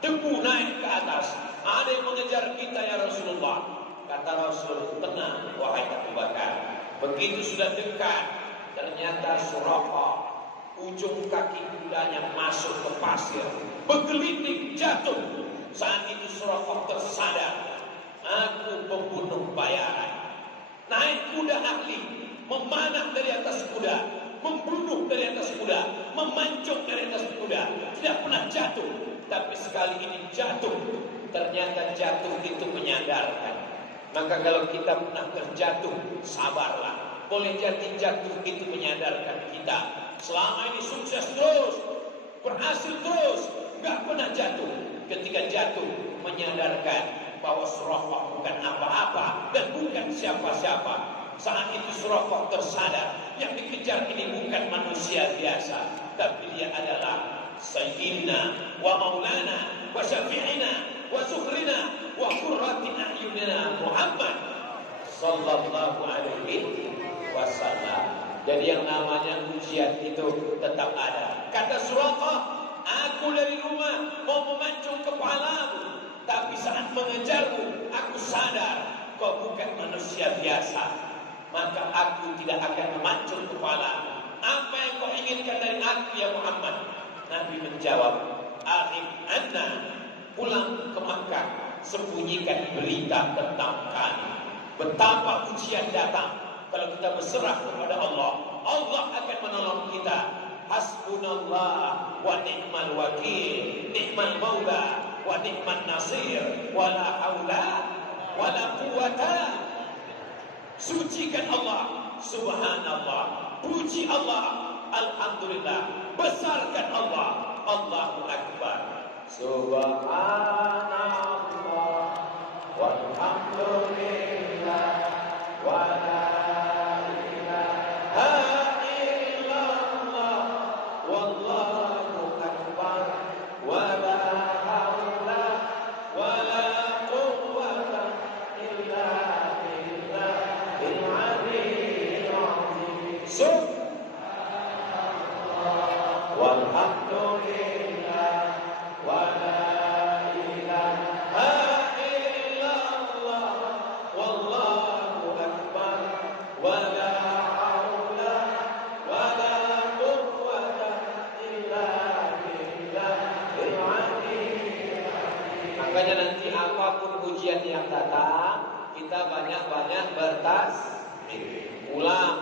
debu naik ke atas. Ada yang mengejar kita ya Rasulullah. Kata Rasul, tenang wahai Abu Bakar. Begitu sudah dekat, ternyata Suraqah ujung kaki kudanya masuk ke pasir, bergelinding jatuh. Saat itu Suraqah tersadar, aku pembunuh bayaran. Naik kuda ahli, memanah dari atas kuda, membunuh dari atas kuda, memancung dari atas kuda. Tidak pernah jatuh, tapi sekali ini jatuh. Ternyata jatuh itu menyadarkan. Maka kalau kita pernah terjatuh, sabarlah. Boleh jadi jatuh itu menyadarkan kita. Selama ini sukses terus, berhasil terus, gak pernah jatuh. Ketika jatuh, menyadarkan bahwa Suraqah bukan apa-apa dan bukan siapa-siapa. Saat itu Suraqah tersadar, yang dikejar ini bukan manusia biasa, tapi dia adalah Sayyidina wa Maulana wa Syafi'ina wa Zukhrina wa Qurrati a'yunina Muhammad sallallahu alaihi wasallam. Jadi yang namanya ujian itu tetap ada. Kata Suraqah, aku dari rumah mau memancung kepalamu, tapi saat mengejarmu aku sadar kau bukan manusia biasa, maka aku tidak akan memancung kepalamu. Apa yang kau inginkan dari aku ya Muhammad? Nabi menjawab, Arif anna, pulang ke Makkah, sembunyikan berita tentang kami. Betapa ujian datang. Kalau kita berserah kepada Allah, Allah akan menolong kita. Hasbunallah wa ni'mal wakil, ni'mal maula wa ni'man nasir, wa la haula wa la quwata. Sucikan Allah, subhanallah, puji Allah, alhamdulillah, besarkan Allah, Allahu Akbar. Subhanallah walhamdulillah wa la ilaha illallah wallahu akbar wa la haula wa la quwwata illa billahil aliyyil azim. Walhamdulillah wa la ilaha illallah wallahu akbar wa la haula wa la quwwata illa billahil aliyyil azim. Makanya nanti apapun ujian yang datang, kita banyak-banyak bertasbih. Ulang,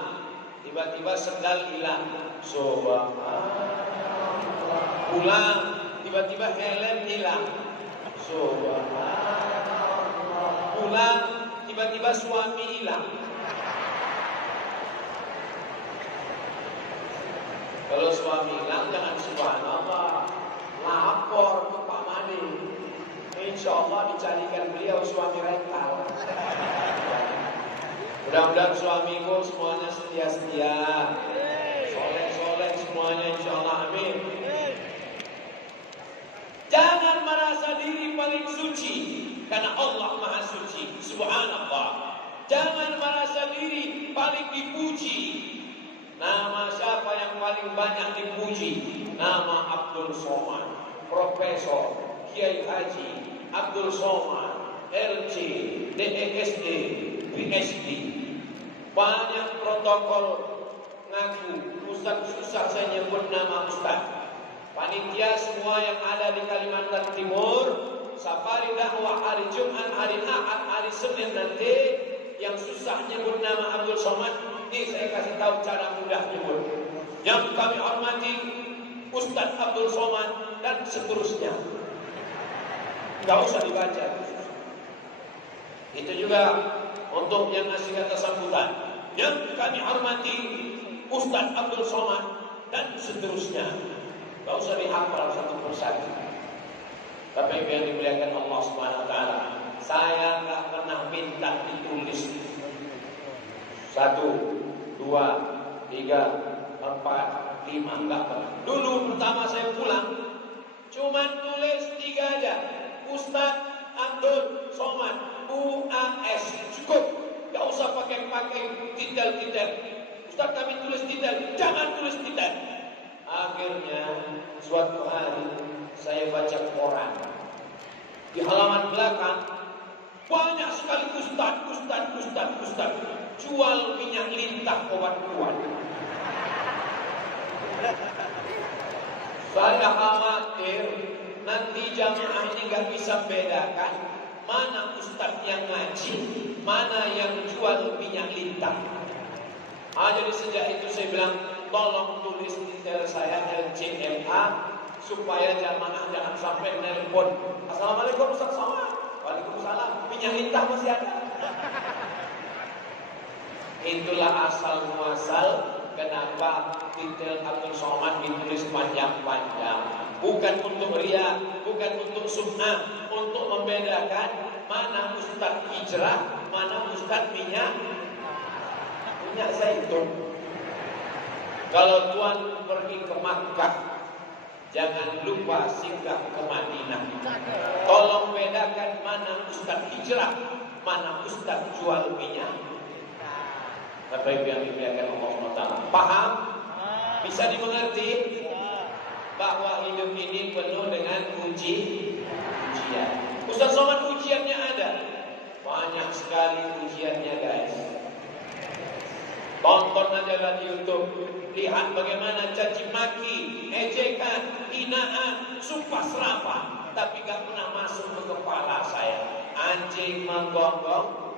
tiba-tiba sendal hilang, subhanallah. Pulang, tiba-tiba helm hilang, subhanallah. Pulang, tiba-tiba suami hilang. Kalau suami hilang jangan subhanallah, lapor ke Pak Madi. Insya Allah dicarikan beliau suami rental. Mudah-mudahan suamiku semuanya setia-setia, soleh-soleh semuanya, insya Allah, amin. Jangan merasa diri paling suci, karena Allah Maha Suci, subhanallah. Jangan merasa diri paling dipuji. Nama siapa yang paling banyak dipuji? Nama Abdul Somad, Profesor Kiai Haji Abdul Somad, LC, DESD, PhD. Banyak protokol ngaku Ustaz, susah saya nyebut nama Ustaz. Panitia semua yang ada di Kalimantan Timur, safari dakwah hari Jumat, hari Ahad, hari Senin nanti, yang susah nyebut nama Abdul Somad, ini saya kasih tahu cara mudah nyebut. Yang kami hormati Ustaz Abdul Somad dan seterusnya. Gak usah dibaca. Itu juga untuk yang ngasih kata sambutan. Yang kami hormati Ustaz Abdul Somad dan seterusnya. Gak usah dihafal satu persatu. Tapi yang dimuliakan Allah Subhanahu wa taala, saya gak pernah minta ditulis 1, 2, 3, 4, 5, enggak pernah. Dulu pertama saya pulang, kami tulis detail. Jangan tulis detail. Akhirnya suatu hari saya baca koran. Di halaman belakang banyak sekali ustad jual minyak lintah obat kuat. Saya khawatir nanti jamaah ini nggak bisa bedakan mana ustadz yang ngaji, mana yang jual minyak lintah. Jadi sejak itu saya bilang, tolong tulis detail saya LCMA supaya jamaah jangan sampai nelpon. Assalamualaikum Ustaz Somad. Waalaikumsalam. Minyak lintah masih ada. Itulah asal muasal kenapa detail Abdul Somad ditulis panjang-panjang. Bukan untuk riya, bukan untuk sum'ah, untuk membedakan mana ustaz hijrah, mana ustaz minyak zaitun. Kalau Tuhan pergi ke Makkah, jangan lupa singgah ke Madinah. Tolong bedakan mana ustaz hijrah, mana ustaz jual minyak. Bapak Ibu yang dimuliakan Allah SWT, paham? Bisa dimengerti bahwa hidup ini penuh dengan ujian. Ustaz Somad ujiannya ada, banyak sekali ujiannya guys. Tonton aja di YouTube, lihat bagaimana caci maki, ejekan, hinaan, sumpah serapah, tapi gak pernah masuk ke kepala saya. Anjing menggonggong,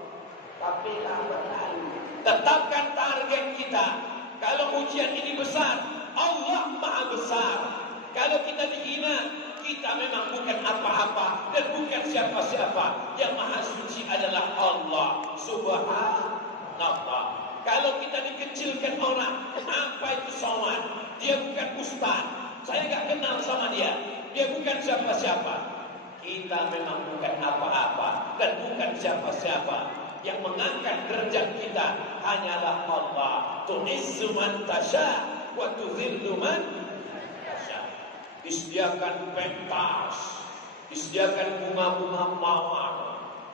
tapi tak berlalu. Tetapkan target kita. Kalau ujian ini besar, Allah Maha Besar. Kalau kita dihina, kita memang bukan apa-apa dan bukan siapa-siapa. Yang Maha Suci adalah Allah Subhanallah. Kalau kita dikecilkan orang, apa itu Somad? Dia bukan ustaz. Saya gak kenal sama dia. Dia bukan siapa-siapa. Kita memang bukan apa-apa dan bukan siapa-siapa. Yang mengangkat derajat kita hanyalah Allah. Tu'izzu man tasya wa tudhillu man tasya. Disediakan pentas, disediakan bunga-bunga mawar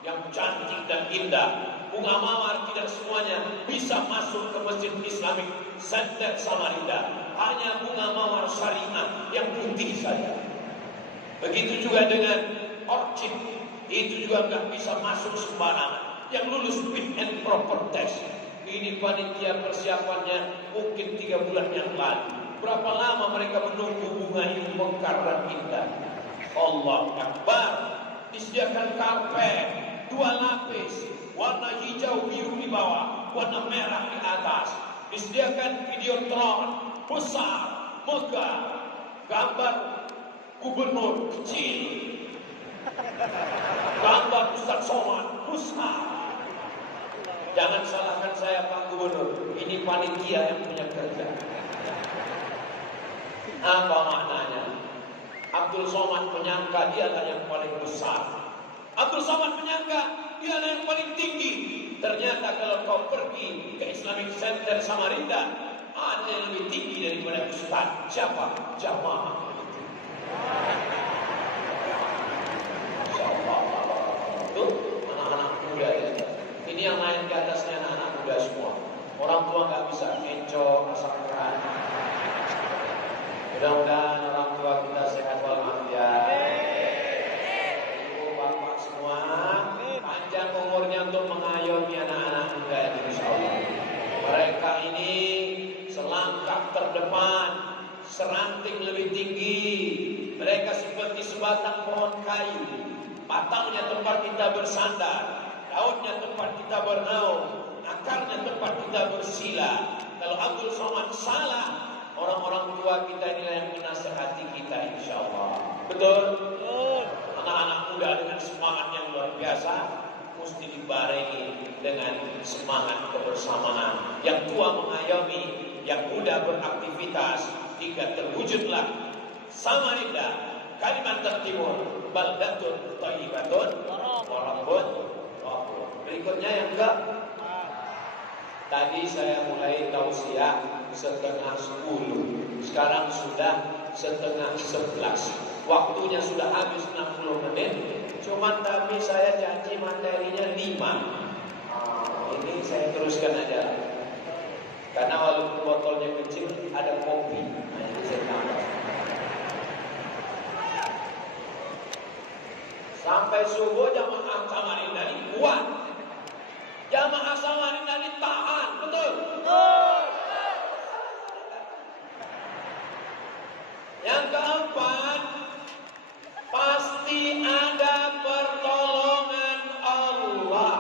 yang cantik dan indah. Bunga mawar tidak semuanya bisa masuk ke Masjid Islamic Center Samarinda. Hanya bunga mawar syariah yang putih saja. Begitu juga dengan orchid, itu juga nggak bisa masuk sembarangan. Yang lulus fit and proper test. Ini panitia persiapannya mungkin 3 bulan yang lalu. Berapa lama mereka menunggu bunga ini mekar dan indah. Allah Akbar. Disediakan karpet 2 lapis, warna hijau biru di bawah, warna merah di atas. Disediakan videotron besar, megah, gambar gubernur kecil, gambar Ustaz Somad besar. Jangan salahkan saya Pak Gubernur, ini panitia yang punya kerja. Apa maknanya? Abdul Somad menyangka dialah yang paling besar. Abdul Somad menyangka dialah yang paling tinggi. Ternyata kalau kau pergi ke Islamic Center Samarinda, ada yang lebih tinggi daripada Ustaz. Siapa? Jamaah. Tuh, anak-anak muda ya. Ini yang naik ke atasnya anak-anak muda semua. Orang tua nggak bisa ngencok, asal keran. Mudah-mudahan orang tua kita sehat walafiat. Ibu bapak semua panjang umurnya untuk mengayomi anak-anak muda ini, insyaallah. Mereka ini selangkah terdepan, seranting lebih tinggi. Mereka seperti sebatang pohon kayu. Batangnya tempat kita bersandar, daunnya tempat kita bernaung, akarnya tempat kita bersila. Kalau Abdul Somad salah, orang-orang tua kita inilah yang menasihati kita, insyaallah. Betul? Betul. Anak-anak muda dengan semangat yang luar biasa mesti dibarengi dengan semangat kebersamaan. Yang tua mengayomi, yang muda beraktivitas, hingga terwujudlah Samarinda, Kalimantan Timur, baldatun thayyibatun wa rabbun ghafur. Berikutnya yang ke tadi saya mulai tausiah 10:30. Sekarang sudah 10:30. Waktunya sudah habis 60 menit. Cuman tapi saya janji materinya 5. Ini saya teruskan aja. Karena walaupun botolnya kecil ada kopi. Nah, jadi saya tambah. Sampai subuh jamaah Samarinda ini kuat. Jamaah Samarinda ini tahan, betul? Yang keempat, pasti ada pertolongan Allah.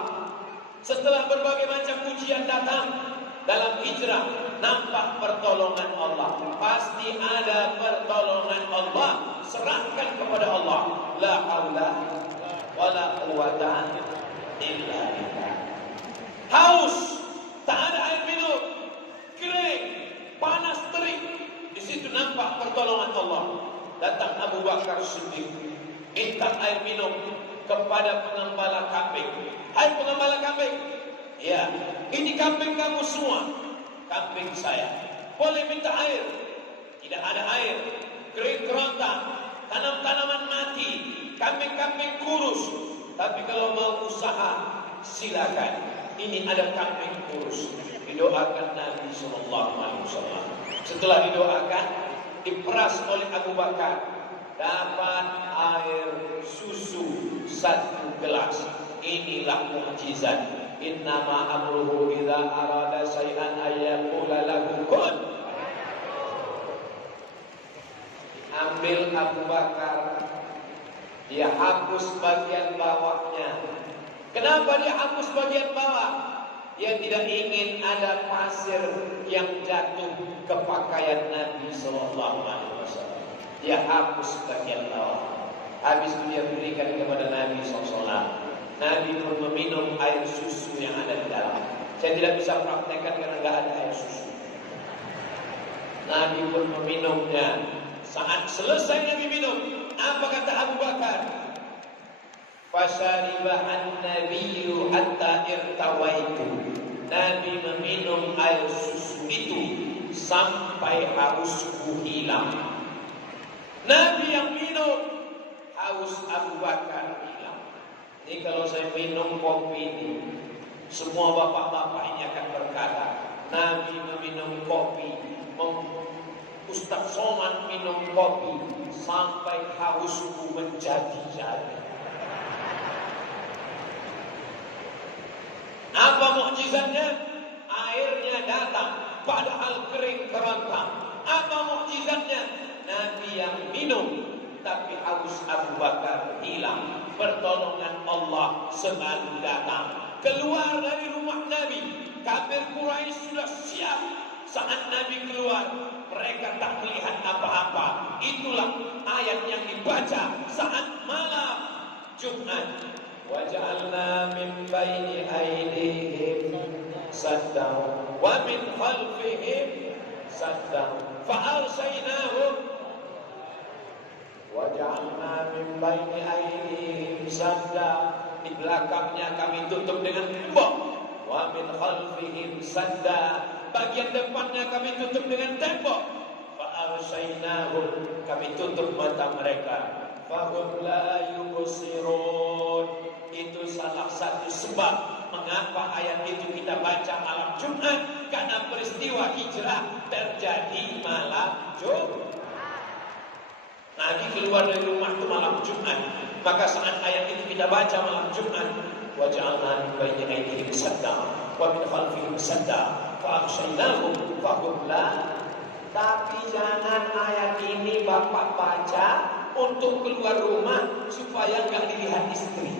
Setelah berbagai macam ujian datang dalam hijrah, nampak pertolongan Allah. Pasti ada pertolongan Allah. Serahkan kepada Allah. La haula wala quwata illa billah. Haus, tak ada air minum, kering, panas terik. Di situ nampak pertolongan Allah. Datang Abu Bakar Siddiq, minta air minum kepada pengembala kambing. Hai pengembala kambing, ya, ini kambing kamu semua, kambing saya. Boleh minta air? Tidak ada air, kering kerontang, tanam-tanaman mati, kambing-kambing kurus. Tapi kalau mau usaha, silakan. Ini ada kambing kurus. Didoakan Nabi SAW. Setelah didoakan, diperas oleh Abu Bakar, dapat air susu 1 gelas. Inilah mukjizat. Innama amruhu idza arada syai'an ayyaqula lahu kun. Ambil Abu Bakar, dia hapus bagian bawahnya. Kenapa dia hapus bagian bawah? Dia tidak ingin ada pasir yang jatuh ke pakaian Nabi SAW. Dia hapus bagian bawah. Habis itu dia berikan kepada Nabi SAW. Nabi pun meminum air susu yang ada di dalam. Saya tidak bisa praktekkan karena tidak ada air susu. Nabi pun meminumnya. Saat selesai Nabi minum, apa kata Abu Bakar? Fasyaribahan nabiyyu hatta irtawaitu. Nabi meminum air susu itu sampai hausku hilang. Nabi yang minum, haus Abu Bakar hilang. Ini kalau saya minum kopi ini, semua bapak-bapak ini akan berkata, Nabi meminum kopi, Ustaz Somad minum kopi sampai hausku menjadi-jadi. Apa mukjizatnya? Airnya datang padahal kering kerontang. Apa mukjizatnya? Nabi yang minum tapi haus Abu Bakar hilang. Pertolongan Allah selalu datang. Keluar dari rumah Nabi, kafir Quraisy sudah siap. Saat Nabi keluar, mereka tak melihat apa-apa. Itulah ayat yang dibaca saat malam Jumat. Waj'alna min baini aydihim saddan wa min khalfihim saddan fa'arsaynahum. Waj'alna min baini aydihim saddan, di belakangnya kami tutup dengan tembok. Wa min khalfihim saddan, bagian depannya kami tutup dengan tembok. Fa'arsaynahum, kami tutup mata mereka. Fahum la yubsirun. Itu salah satu sebab mengapa ayat itu kita baca malam Jumat, karena peristiwa hijrah terjadi malam Jumat. Nabi keluar dari rumah itu malam Jumat. Maka saat ayat itu kita baca malam Jumat, wa ja'alna min baini aydihim sadda wa min khalfihim sadda fa aghshaynahum fahum la. Tapi jangan ayat ini Bapak baca untuk keluar rumah supaya enggak dilihat istri.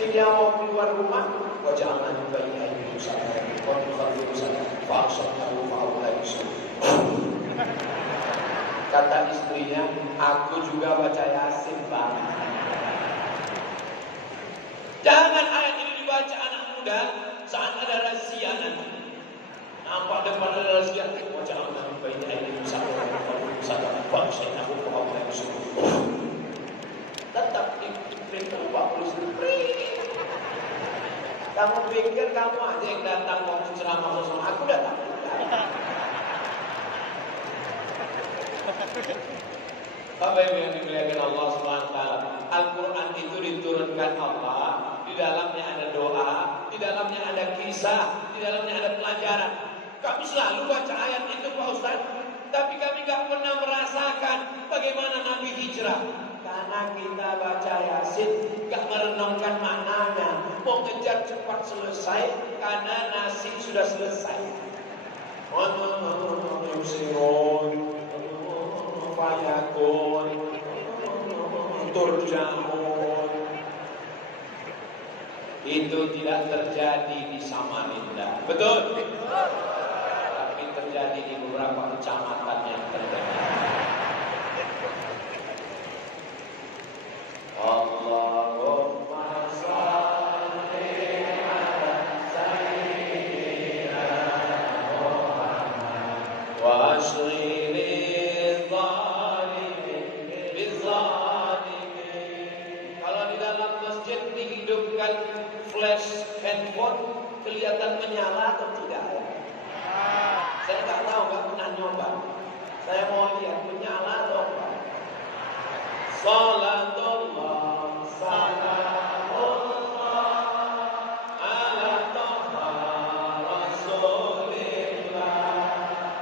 Dia mau keluar rumah, wa ja'alna min baini aydihim sadda wa min khalfihim sadda fa aghshaynahum fahum la yubsirun. Kata istrinya, aku juga baca Yasin, Bang. Jangan ayat ini dibaca anak muda saat ada razia nanti. Nampak depan ada razia, baca anak bayi ini satu bangsa aku kau musuh. Tetap diperintah Pak Polisi. Kamu pikir kamu aja yang datang mau ceramah sama aku datang. Bapak Ibu yang dimuliakan Allah SWT, Al-Quran itu diturunkan Allah, di dalamnya ada doa, di dalamnya ada kisah, di dalamnya ada pelajaran. Kami selalu baca ayat itu Pak Ustaz, tapi kami gak pernah merasakan bagaimana Nabi hijrah. Karena kita baca Yasin gak merenungkan maknanya, mau ngejar cepat selesai karena nasi sudah selesai. Itu tidak terjadi di Samarinda, betul? Tapi terjadi di beberapa kecamatan yang terjadi. Allahumma salli ala sayyidina Muhammad wa ashril zalimin bizzalimin. Kalau di dalam masjid dihidupkan flash handphone, kelihatan menyala atau tidak? Saya nggak tahu, nggak pernah nyoba. Saya mau lihat menyala atau enggak. Salatullah, salamullah ala taha rasulillah.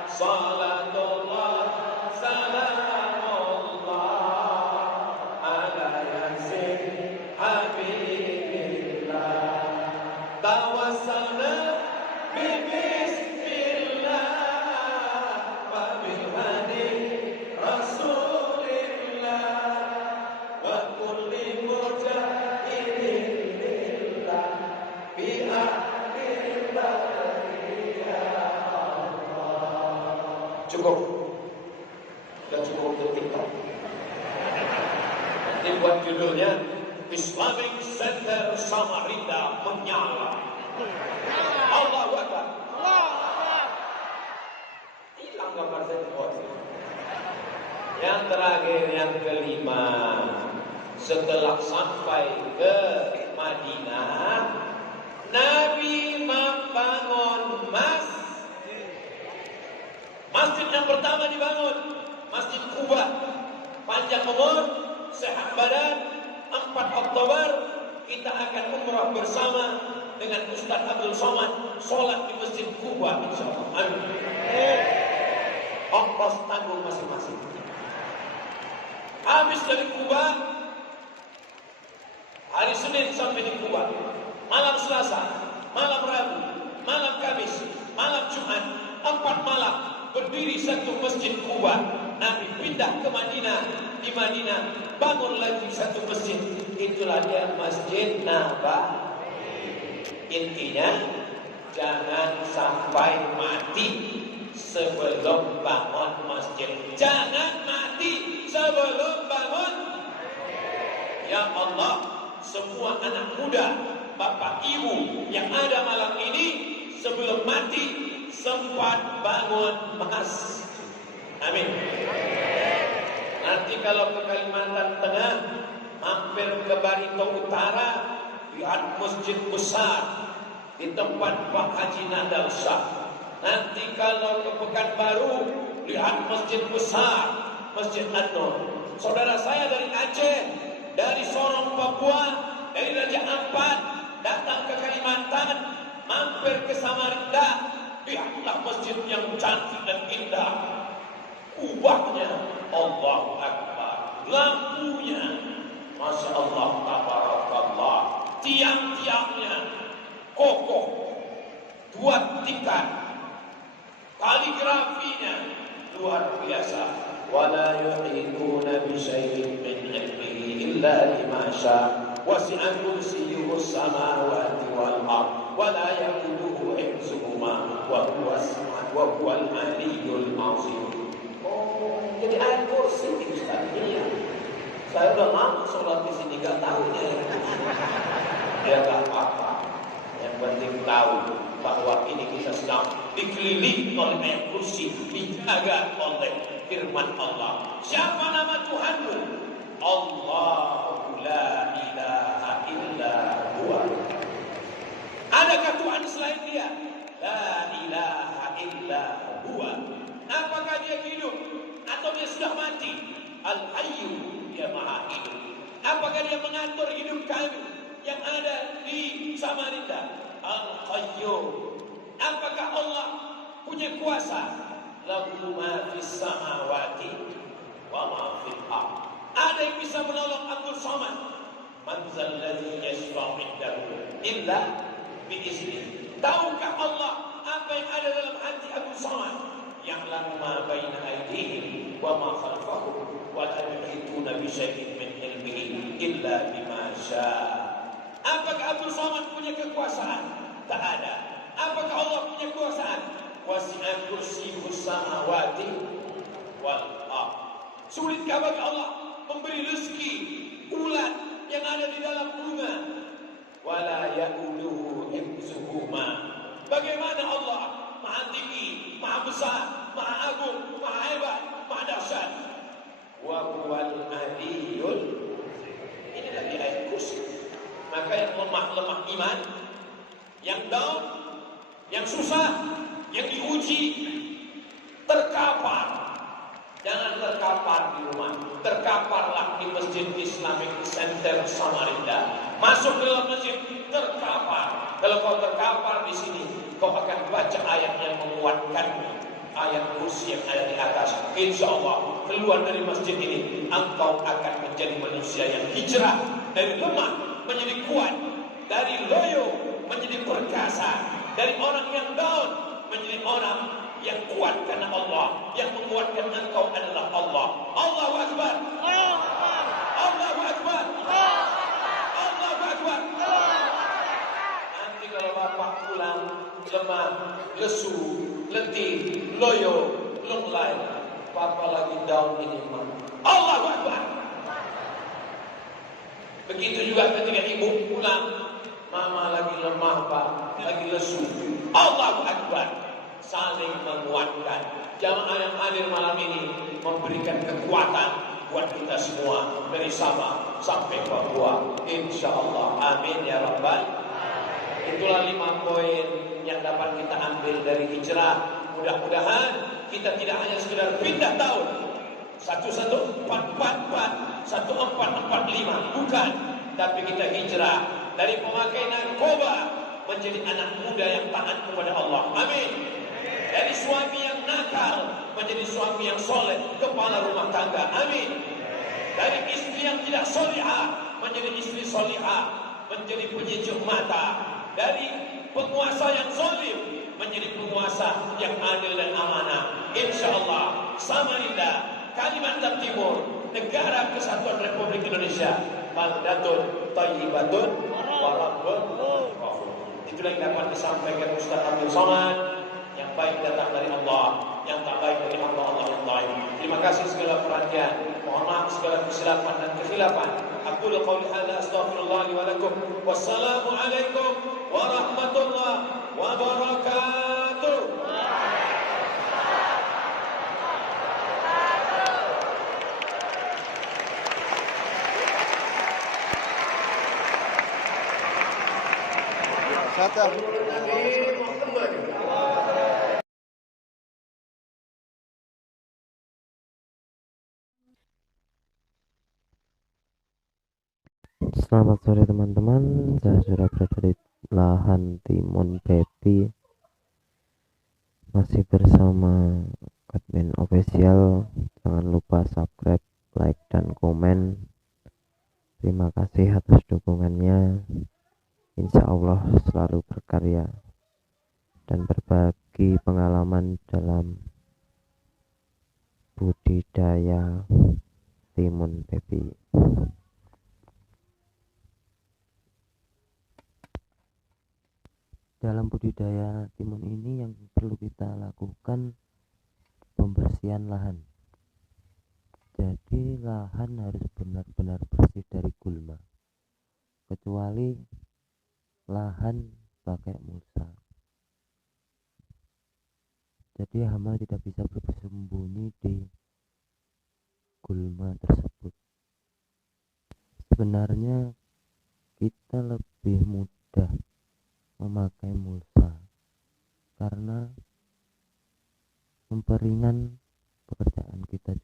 Salatullah, salamullah ala yasin habibillah. Tawassalna bismillah wa bihadi rasulillah wa kulli mujahidin lillah bi akhir bariyah Allah. Cukup. Sudah cukup untuk TikTok. Nanti buat judulnya Islamic Center Samarinda menyala. Allahu Akbar. Hilang gambar saya. Yang terakhir, yang kelima, setelah sampai ke Madinah, Nabi membangun masjid yang pertama dibangun, Masjid Quba. Panjang umur, sehat badan. 4 Oktober kita akan umrah bersama dengan Ustaz Abdul Somad, sholat di Masjid Quba insyaallah. Amin. Ongkos tanggung masing-masing. Habis dari Quba, hari Senin sampai di Quba, malam Selasa, malam Rabu, malam Kamis, malam Jumat, 4 malam berdiri satu Masjid Quba. Nabi pindah ke Madinah, di Madinah bangun lagi satu masjid. Itulah dia Masjid Nabawi. Intinya jangan sampai mati sebelum bangun masjid. Jangan mati sebelum bangun. Ya Allah, semua anak muda, bapak ibu yang ada malam ini sebelum mati sempat bangun masjid. Amin. Nanti kalau ke Kalimantan Tengah, mampir ke Barito Utara, lihat masjid besar di tempat Pak Haji Nadal Shah. Nanti kalau ke Pekanbaru, lihat masjid besar, Masjid An-Nur. Saudara saya dari Aceh, dari Sorong Papua, dari Raja Ampat, datang ke Kalimantan, mampir ke Samarinda, lihatlah masjid yang cantik dan indah. Kubahnya, Allahu Akbar. Lampunya, Masya Allah, tabarakallah. Tiang-tiangnya kokoh, 2 tingkat. Kaligrafinya luar biasa. Wala yuhituna bi syai'in min ilmihi illa bima syaa. Wasi'a kursiyyuhu samawati wal ardh wa la yaquduhu hifdzuhuma wa huwal aliyyul 'azim. Jadi ayat kursi Ustaz. Iya. Saya udah lama sholat di sini gak tahu dia. Ya gak apa-apa. Yang penting tahu bahwa ini kita sedang dikelilingi oleh ayat kursi, dijaga oleh firman Allah. Siapa nama Tuhanmu? Allahu la ilaha illa huwa. Adakah Tuhan selain Dia? La ilaha illa huwa. Apakah Dia hidup atau Dia sudah mati? Al-Hayyu, Dia maha hidup. Apakah Dia mengatur hidup kami yang ada di Samarinda? Al-Qayyum. Apakah Allah punya kuasa? Lahu ma fis samawati wa ma fil ardh. Ada yang bisa menolong Abdul Somad? Man zal ladzi yashfa'u indahu illa bi'izni. Tahukah Allah apa yang ada dalam hati Abdul Somad? Ya'lamu ma baina aydihim wa ma khalfahum wa la yuhituna bi syai'in min ilmihi illa bima syaa. Apakah Abdul Somad punya kekuasaan? Tak ada. Apakah Allah punya kekuasaan? Wasi'a kursiyyuhus samawati wal ardh. Sulitkah bagi Allah memberi rezeki ulat yang ada di dalam bunga? Wala ya'uduhu hifzuhuma. Bagaimana Allah Maha tinggi, Maha besar, Maha agung, Maha hebat, Maha dahsyat. Wa huwal aliyyul. Ini lagi ayat kursi. Maka yang lemah iman, yang down, yang susah, yang diuji, terkapar. Jangan terkapar di rumah. Terkaparlah di Masjid Islamic Center Samarinda. Masuk ke dalam masjid, terkapar. Kalau kau terkapar di sini, kau akan baca ayat yang menguatkanmu. Ayat kursi yang ada di atas. Insya Allah keluar dari masjid ini, engkau akan menjadi manusia yang hijrah dari lemah menjadi kuat, dari loyo menjadi perkasa, dari orang yang down menjadi orang yang kuat karena Allah. Yang menguatkan engkau adalah Allah. Allahu Akbar. Allahu Akbar. Allahu Akbar. Nanti kalau bapak pulang lemah, lesu, letih, loyo, lunglai, papa lagi down ini mah. Allahu Akbar. Begitu juga ketika ibu pulang, mama lagi lemah pak, lagi lesu. Allahu Akbar. Saling menguatkan. Jamaah yang hadir malam ini memberikan kekuatan buat kita semua dari Sabah sampai Papua. Insya Allah. Amin ya Rabbal. Itulah 5 poin yang dapat kita ambil dari hijrah. Mudah-mudahan kita tidak hanya sekedar pindah tahun 1444, 1445, bukan, tapi kita hijrah dari pemakai narkoba menjadi anak muda yang taat kepada Allah. Amin. Dari suami yang nakal menjadi suami yang soleh, kepala rumah tangga. Amin. Dari istri yang tidak solihah menjadi istri solihah, menjadi penyejuk mata. Dari penguasa yang zalim menjadi penguasa yang adil dan amanah. Insya Allah Samarinda, Kalimantan Timur, Negara Kesatuan Republik Indonesia, baldatun thayyibatun wa rabbun ghafur. Itulah yang dapat disampaikan Ustaz Abdul Somad. Yang baik datang dari Allah, yang tak baik dari hamba Allah yang baik. Terima kasih segala perhatian. Mohon maaf segala kesilapan dan kekhilafan. Aku qouli hadza astaghfirullah li wa lakum. Wassalamu alaikum warahmatullahi wabarakatuh. Selamat sore teman-teman, saya sudah berada di lahan Timun Baby, masih bersama admin official. Jangan lupa subscribe, like, dan komen. Terima kasih atas dukungannya. Insya Allah selalu berkarya dan berbagi pengalaman dalam budidaya Timun Baby. Dalam budidaya timun ini yang perlu kita lakukan pembersihan lahan. Jadi lahan harus benar-benar bersih dari gulma, kecuali lahan pakai mulsa. Jadi hama tidak bisa bersembunyi di gulma tersebut. Sebenarnya kita lebih mudah memakai mulsa karena memperingan pekerjaan kita,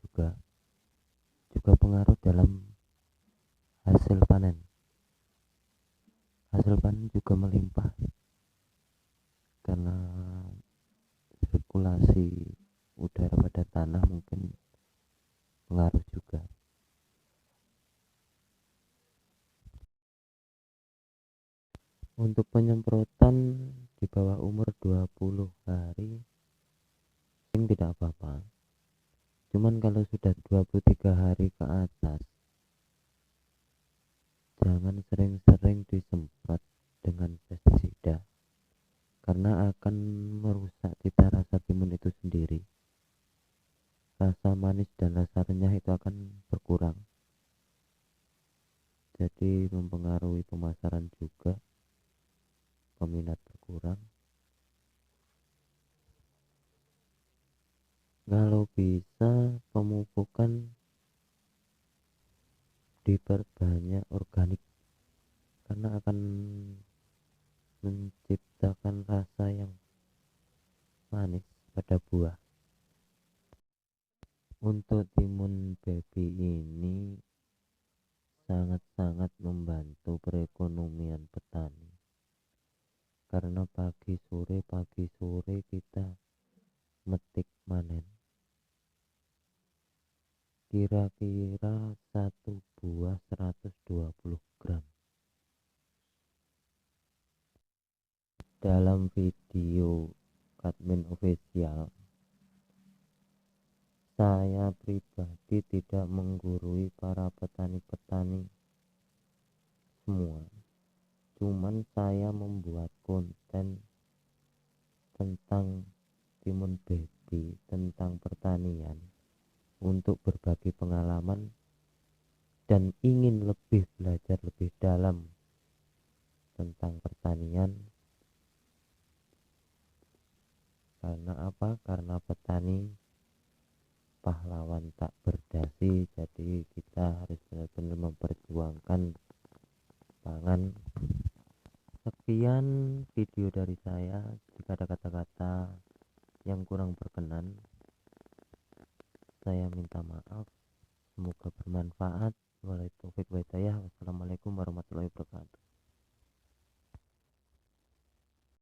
juga pengaruh dalam hasil panen. Hasil panen juga melimpah berpengaruh juga. Untuk penyemprotan di bawah umur 20 hari ini tidak apa-apa. Cuman kalau sudah 23 hari ke atas, jangan sering-sering disemprot dengan pestisida karena akan merusak cita rasa timun itu sendiri. Rasa manis dan rasa renyah itu akan berkurang, jadi mempengaruhi pemasaran juga, peminat berkurang. Kalau bisa pemupukan diperbanyak organik karena akan menciptakan rasa yang manis pada buah. Untuk timun baby ini sangat-sangat membantu perekonomian petani karena pagi sore kita metik manen. Kira-kira satu buah 120 gram. Dalam video Kadmin Official, saya pribadi tidak menggurui para petani-petani semua, cuman saya membuat konten tentang timun baby, tentang pertanian, untuk berbagi pengalaman dan ingin lebih belajar lebih dalam tentang pertanian. Karena apa? Karena petani pahlawan tak berdasi, jadi kita harus benar-benar memperjuangkan pangan. Sekian video dari saya. Jika ada kata-kata yang kurang berkenan, saya minta maaf. Semoga bermanfaat. Wassalamualaikum warahmatullahi wabarakatuh.